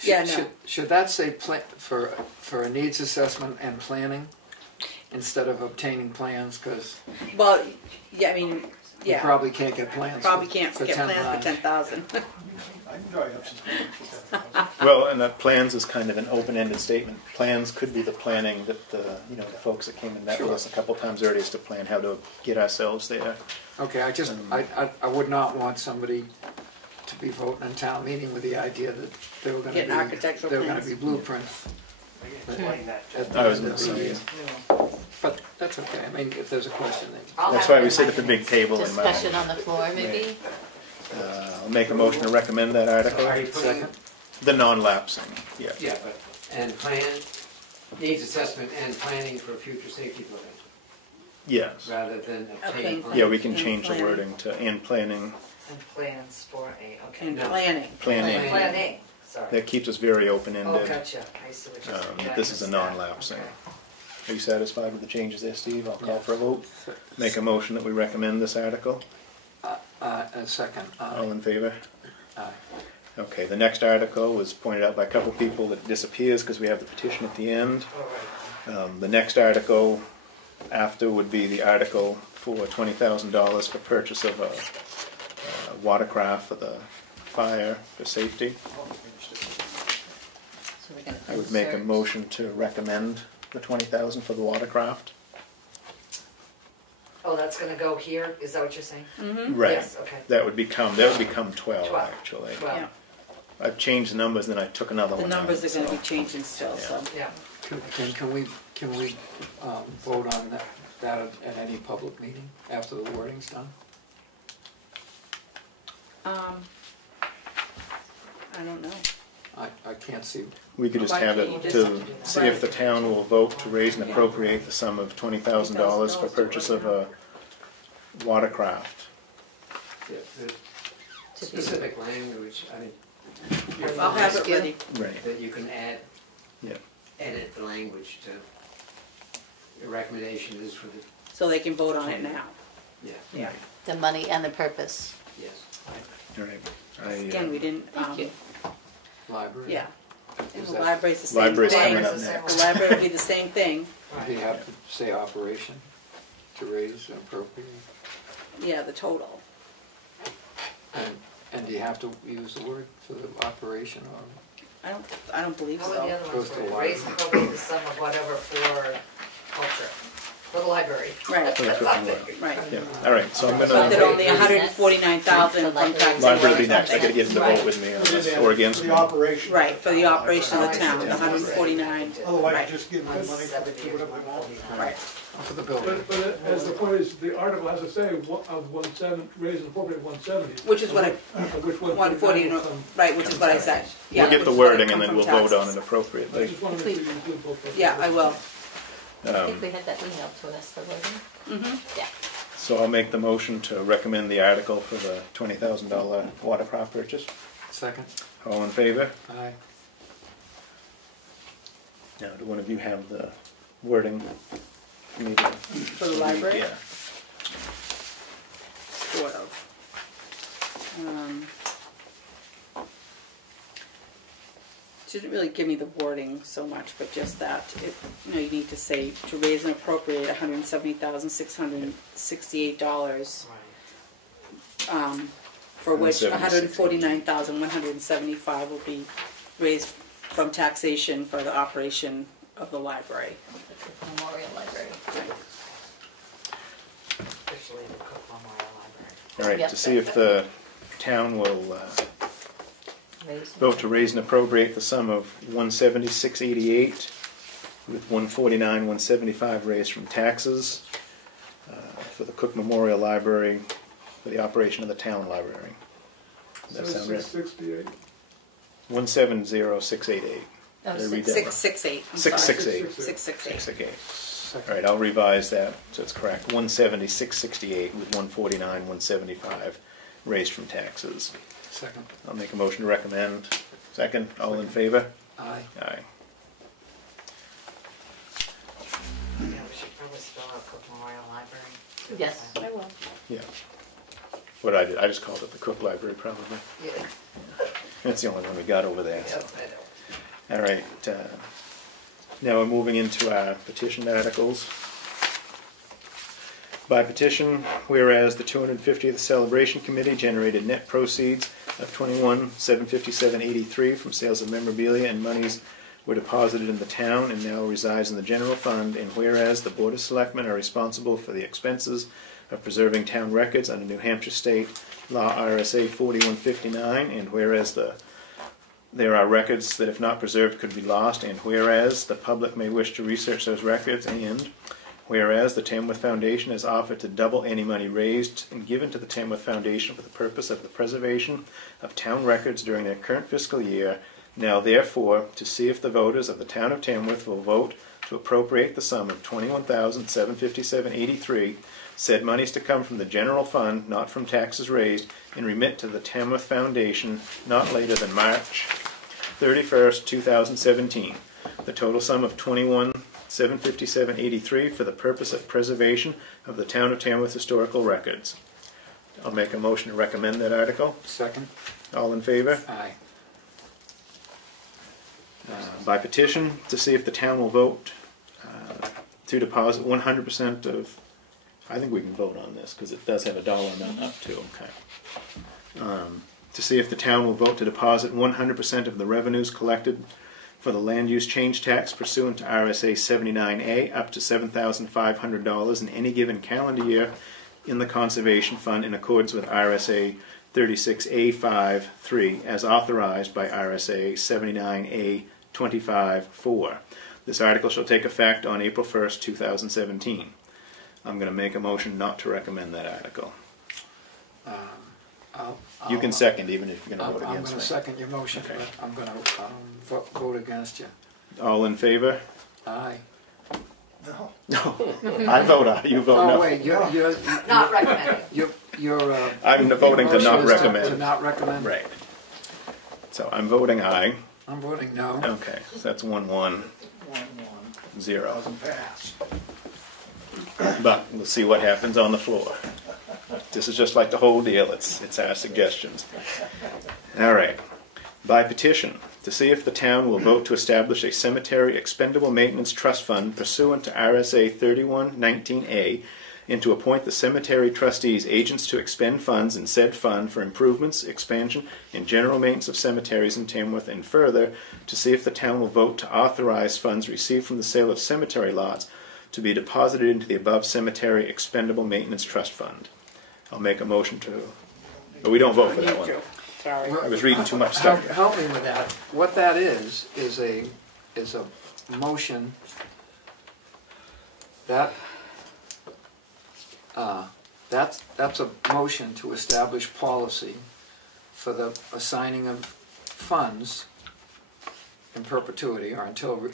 Yeah, no. should that say for a needs assessment and planning instead of obtaining plans? Because Well, yeah, I mean, we yeah, probably can't get plans. probably can't for get plans for 10,000. 10,000. I can draw you up some plans. Well, and that plans is kind of an open-ended statement. Plans could be the planning that the folks that came and met with us a couple times already is to plan how to get ourselves there. Okay, I would not want somebody to be voting in town meeting with the idea that they were going to Get architectural they were going to plans. be blueprints. I was gonna say, But that's okay. I mean, if there's a question, then that's why we sit at the big table in my. Discussion on the floor, maybe? I'll make a motion to recommend that article. second. The non-lapsing, yeah. Yeah, but, and plan, needs assessment and planning for a future safety building, Yes. rather than obtaining. Okay. Yeah, we can And change the planning. wording to "and planning." And plans for a, okay. And No. planning. Planning. Planning, sorry. That keeps us very Oh, open-ended. gotcha, I see what you're saying. This is a non-lapsing. Are you satisfied with the changes there, Steve? I'll call for a vote. Make a motion that we recommend this article. A second. All in favor? Aye. Okay, the next article was pointed out by a couple people that disappears because we have the petition at the end. The next article after would be the article for $20,000 for purchase of a watercraft for the fire for safety. So we're gonna I would make a insert- motion to recommend the $20,000 for the watercraft. Oh, that's gonna go here, is that what you're saying? Right. Yes, okay. That would become 12 actually. Well, Yeah. I've changed the numbers, then I took another The one numbers out, are gonna so- be changing still, so. yeah. Can we vote on that at any public meeting after the wording's done? I don't know. I can't see. We could just Why have can't it you just to see if the town will vote to raise and appropriate the sum of $20,000 for purchase of a watercraft. The specific language, I mean, I'll have it ready. Right. that you can add, Yeah. edit the language to, the recommendation is for the, So they can vote on it now. yeah, Yeah. The money and the purpose. yes. All right. Again, we didn't, Thank you. Library? yeah. And Is the that- library's the same Library's thing. coming up The next. library will be the same thing. Do you have to say operation to raise and appropriate? Yeah, the total. And do you have to use the word for the operation or? I don't believe How were the so. other ones Goes to worded? the Raise and appropriate the sum of whatever for culture, for the library. Right, That's what we want. right. Yeah, all right, so I'm But that gonna, only 149,000 from taxation. library will or be next, I something. gotta get him to vote with me on this, or against For me. the operation. Right, for the operation of the town, the 149. Otherwise, Right. you just give them money for whatever they want. Right. For the building. But as the point is, the article has to say of 170, raise and appropriate 170. Which is what I, Of which 140, right, which is what I said. Yeah, We'll get the which is what wording and come then from we'll vote on taxes. it I appropriately. just wanted to include both. those. Yeah, I will. I think we had that email to us, the wording. Yeah. So I'll make the motion to recommend the article for the $20,000 watercraft purchase. Second? All in favor? Aye. Now, do one of you have the wording? Maybe. For the library? Yeah. Sort of. Didn't really give me the wording so much, but just that, you need to say to raise and appropriate $170,668, for which $149,175 will be raised from taxation for the operation of the library. Memorial Library. Officially the Cook Memorial All right, Yep. to see if the town will vote to raise and appropriate the sum of $176,888 with $149,175 raised from taxes for the Cook Memorial Library for the operation of the town library. Does that sound right? 668. 170,688. Oh, Did I read that 668. I'm sorry. 668. 668. 668. All right, I'll revise that so it's correct. 170,668 with 149,175 raised from taxes. Second. I'll make a motion to recommend. Second, all in favor? Aye. Aye. Yeah, we should probably spell out Cook Memorial Library. Yes, I will. Yeah. What I did, I just called it the Cook Library probably. Yeah. That's the only one we got over there. So. Yes, I know. All right. Now we're moving into our petition articles. By petition, whereas the 250th Celebration Committee generated net proceeds of $21,757.83 from sales of memorabilia and monies were deposited in the town and now resides in the general fund, and whereas the Board of Selectmen are responsible for the expenses of preserving town records under New Hampshire State Law RSA 4159, and whereas there are records that if not preserved could be lost, and whereas the public may wish to research those records, and whereas the Tamworth Foundation has offered to double any money raised and given to the Tamworth Foundation for the purpose of the preservation of town records during their current fiscal year, now therefore to see if the voters of the town of Tamworth will vote to appropriate the sum of $21,757.83, said monies to come from the general fund, not from taxes raised, and remit to the Tamworth Foundation not later than March 31st, 2017. The total sum of $21,757.83 for the purpose of preservation of the town of Tamworth historical records. I'll make a motion to recommend that article. Second. All in favor? Aye. By petition, to see if the town will vote to deposit 100% of, I think we can vote on this because it does have a dollar amount up to, okay. To see if the town will vote to deposit 100% of the revenues collected for the land use change tax pursuant to RSA 79A up to $7,500 in any given calendar year in the Conservation Fund in accordance with RSA 36A53 as authorized by RSA 79A 25-4. This article shall take effect on April 1st, 2017. I'm going to make a motion not to recommend that article. You can second even if you're going to vote against it. I'm going to second your motion, Okay. but I'm going to vote against you. All in favor? Aye. No. No. I vote aye. You vote no. Oh, wait, you're Not recommending. You're I'm voting to not recommend. To not recommend? Right. So I'm voting aye. I'm voting no. Okay, so that's 1-1-0. Doesn't pass. But we'll see what happens on the floor. This is just like the whole deal. It's our suggestions. All right. By petition, to see if the town will vote to establish a cemetery expendable maintenance trust fund pursuant to RSA 3119A and to appoint the cemetery trustees agents to expend funds in said fund for improvements, expansion, and general maintenance of cemeteries in Tamworth, and further, to see if the town will vote to authorize funds received from the sale of cemetery lots to be deposited into the above cemetery expendable maintenance trust fund. I'll make a motion to... But we don't vote for that one. Sorry. I was reading too much stuff. Help me with that. What that is a motion that that's a motion to establish policy for the assigning of funds in perpetuity or until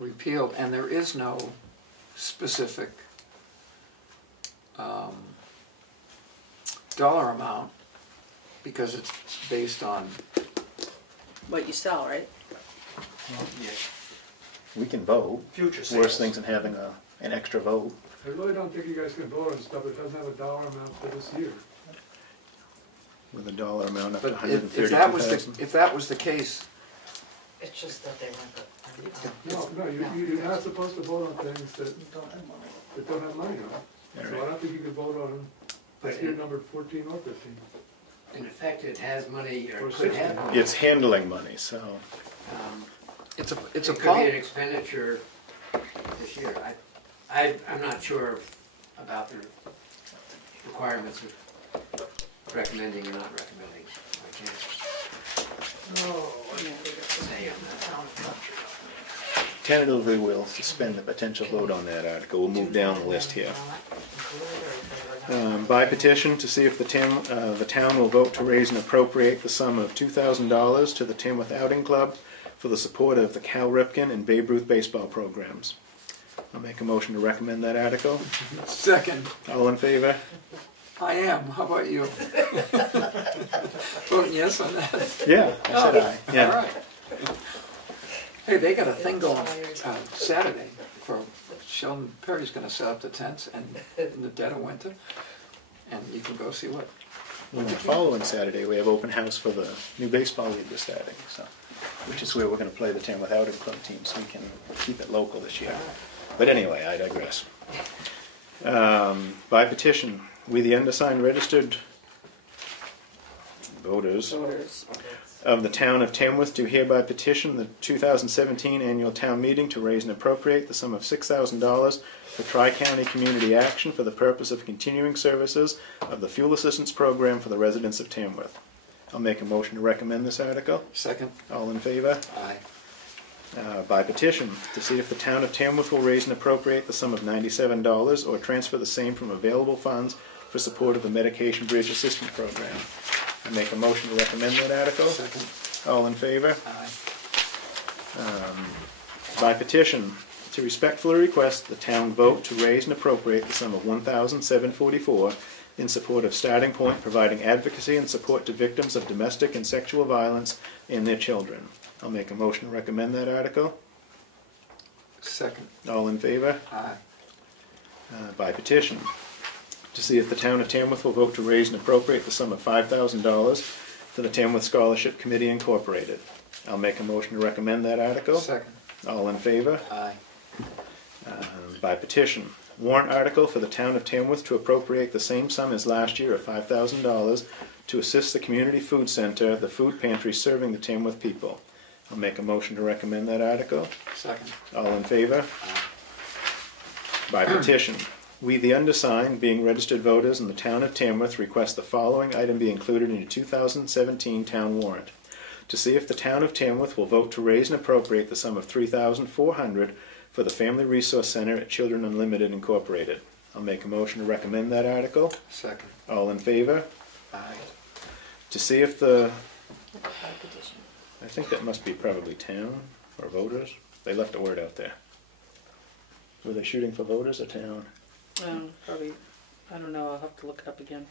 repealed, and there is no specific dollar amount because it's based on What you sell, right? We can vote. Future Worst sales. things than having an extra vote. I really don't think you guys can vote on stuff that doesn't have a dollar amount for this year. With a dollar amount up to But if that was the case, It's just that they went No, you're not supposed to vote on things that don't have money on it. So I don't think you can vote on this year number 14 or 15. In effect, it has money, or Or could 60. have money. It's handling money, so... it's a It could be an expenditure this year. I'm not sure about the requirements of recommending or not recommending. I can't say on that. Tentatively, we'll suspend the potential vote on that article. We'll move down the list here. By petition, to see if the town will vote to raise and appropriate the sum of $2,000 to the Tamworth Outing Club for the support of the Cal Ripken and Babe Ruth baseball programs. I'll make a motion to recommend that article. Second. All in favor? I am. How about you? Voting yes on that? Yeah, I said aye. Yeah. All right. Hey, they got a thing going Saturday for Sheldon Perry's going to set up the tents and in the dead of winter, and you can go see what. Well, the following Saturday, we have open house for the new baseball league we're starting, so, which is where we're going to play the Tamworth Outing Club team, so we can keep it local this year. But anyway, I digress. By petition, we the undersigned registered voters of the town of Tamworth do hereby petition the 2017 annual town meeting to raise and appropriate the sum of $6,000 for Tri-County Community Action for the purpose of continuing services of the Fuel Assistance Program for the residents of Tamworth. I'll make a motion to recommend this article. Second. All in favor? Aye. By petition, to see if the town of Tamworth will raise and appropriate the sum of $97 or transfer the same from available funds for support of the Medication Bridge Assistance Program. I make a motion to recommend that article. Second. All in favor? Aye. By petition, to respectfully request the town vote to raise and appropriate the sum of $1,744 in support of Starting Point, providing advocacy and support to victims of domestic and sexual violence and their children. I'll make a motion to recommend that article. Second. All in favor? Aye. By petition, to see if the town of Tamworth will vote to raise and appropriate the sum of $5,000 for the Tamworth Scholarship Committee Incorporated. I'll make a motion to recommend that article. Second. All in favor? Aye. By petition, warrant article for the town of Tamworth to appropriate the same sum as last year of $5,000 to assist the Community Food Center, the food pantry serving the Tamworth people. I'll make a motion to recommend that article. Second. All in favor? By petition, we the undersigned, being registered voters in the town of Tamworth, request the following item be included in your 2017 town warrant. To see if the town of Tamworth will vote to raise and appropriate the sum of $3,400 for the Family Resource Center at Children Unlimited Incorporated. I'll make a motion to recommend that article. Second. All in favor? Aye. To see if the... I think that must be probably town or voters. They left a word out there. Were they shooting for voters or town? Probably, I don't know, I'll have to look it up again.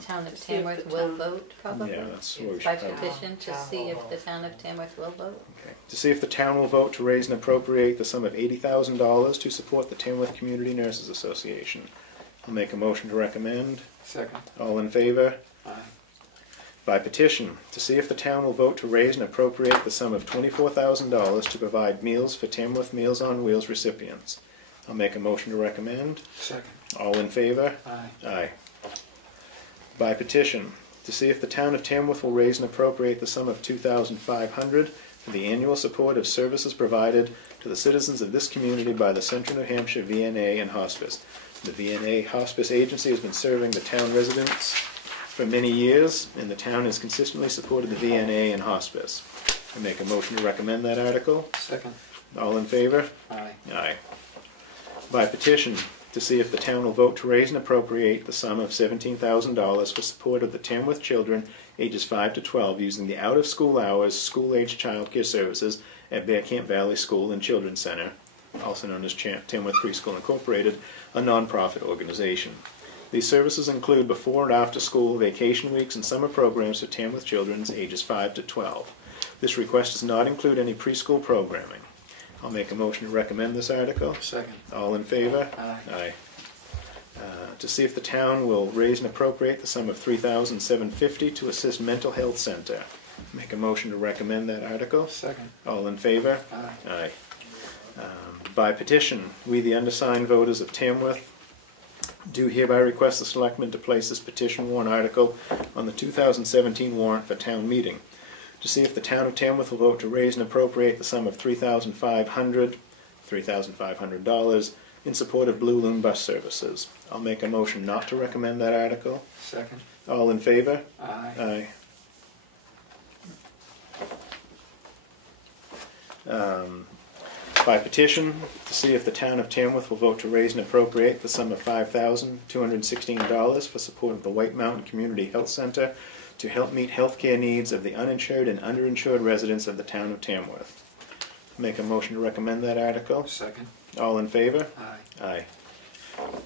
Town of Tamworth will vote, probably? Yeah, that's what we should By probably... petition, to see if the town of Tamworth will vote? Okay. To see if the town will vote to raise and appropriate the sum of $80,000 to support the Tamworth Community Nurses Association. I'll make a motion to recommend. Second. All in favor? Aye. By petition, to see if the town will vote to raise and appropriate the sum of $24,000 to provide meals for Tamworth Meals on Wheels recipients. I'll make a motion to recommend. Second. All in favor? Aye. Aye. By petition, to see if the town of Tamworth will raise and appropriate the sum of $2,500 for the annual support of services provided to the citizens of this community by the Central New Hampshire VNA and Hospice. The VNA Hospice Agency has been serving the town residents for many years, and the town has consistently supported the VNA and Hospice. I make a motion to recommend that article. Second. All in favor? Aye. Aye. By petition, to see if the town will vote to raise and appropriate the sum of $17,000 for support of the Tamworth children ages 5 to 12 using the out-of-school hours school-age child care services at Bear Camp Valley School and Children's Center, also known as Tamworth Preschool Incorporated, a non-profit organization. These services include before and after school, vacation weeks, and summer programs for Tamworth children ages 5 to 12. This request does not include any preschool programming. I'll make a motion to recommend this article. Second. All in favor? Aye. Aye. To see if the town will raise and appropriate the sum of $3,750 to assist Mental Health Center. Make a motion to recommend that article. Second. All in favor? Aye. Aye. By petition, we the undersigned voters of Tamworth do hereby request the Selectmen to place this petition warrant article on the 2017 warrant for town meeting. To see if the town of Tamworth will vote to raise and appropriate the sum of $3,500 in support of Blue Loon bus services. I'll make a motion not to recommend that article. Second. All in favor? Aye. Aye. By petition, to see if the town of Tamworth will vote to raise and appropriate the sum of $5,216 for support of the White Mountain Community Health Center to help meet healthcare needs of the uninsured and underinsured residents of the town of Tamworth. Make a motion to recommend that article. Second. All in favor? Aye. Aye.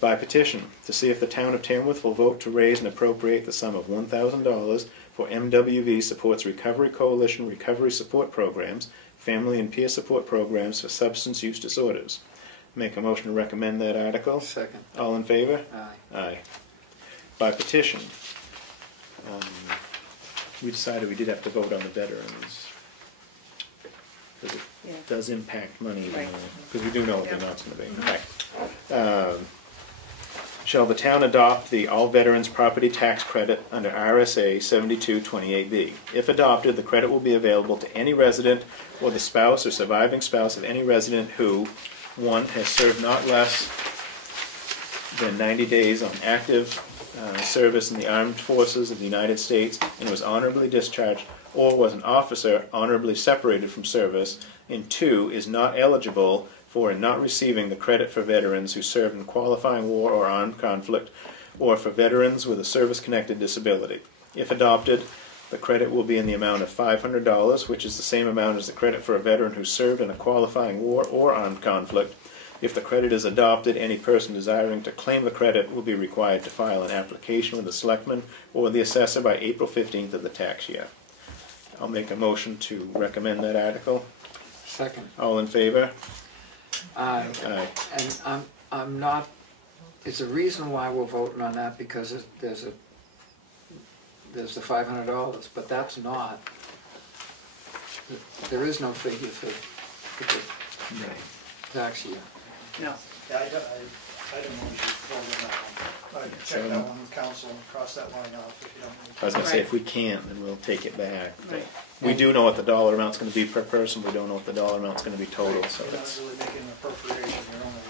By petition, to see if the town of Tamworth will vote to raise and appropriate the sum of $1,000 for MWV Supports Recovery Coalition recovery support programs, family and peer support programs for substance use disorders. Make a motion to recommend that article. Second. All in favor? Aye. Aye. By petition, we decided we did have to vote on the veterans. Because it does impact money, because we do know what the amount's going to be. Okay. Shall the town adopt the All Veterans Property Tax Credit under RSA 7228B? If adopted, the credit will be available to any resident or the spouse or surviving spouse of any resident who, 1, has served not less than 90 days on active service in the armed forces of the United States and was honorably discharged, or was an officer honorably separated from service, and 2, is not eligible for and not receiving the credit for veterans who served in qualifying war or armed conflict, or for veterans with a service-connected disability. If adopted, the credit will be in the amount of $500, which is the same amount as the credit for a veteran who served in a qualifying war or armed conflict. If the credit is adopted, any person desiring to claim the credit will be required to file an application with the selectman or the assessor by April 15th of the tax year. I'll make a motion to recommend that article. Second. All in favor? Aye. Aye. And I'm not, it's a reason why we're voting on that, because there's the $500, but that's not, there is no figure for the tax year. No. Yeah, I don't know if you vote on that one. I'd check that one with council and cross that line off if you don't need to. I was going to say, if we can't, then we'll take it back. But Right. we do know what the dollar amount's going to be per person. We don't know what the dollar amount's going to be total. So You're not that's really making an appropriation, you're only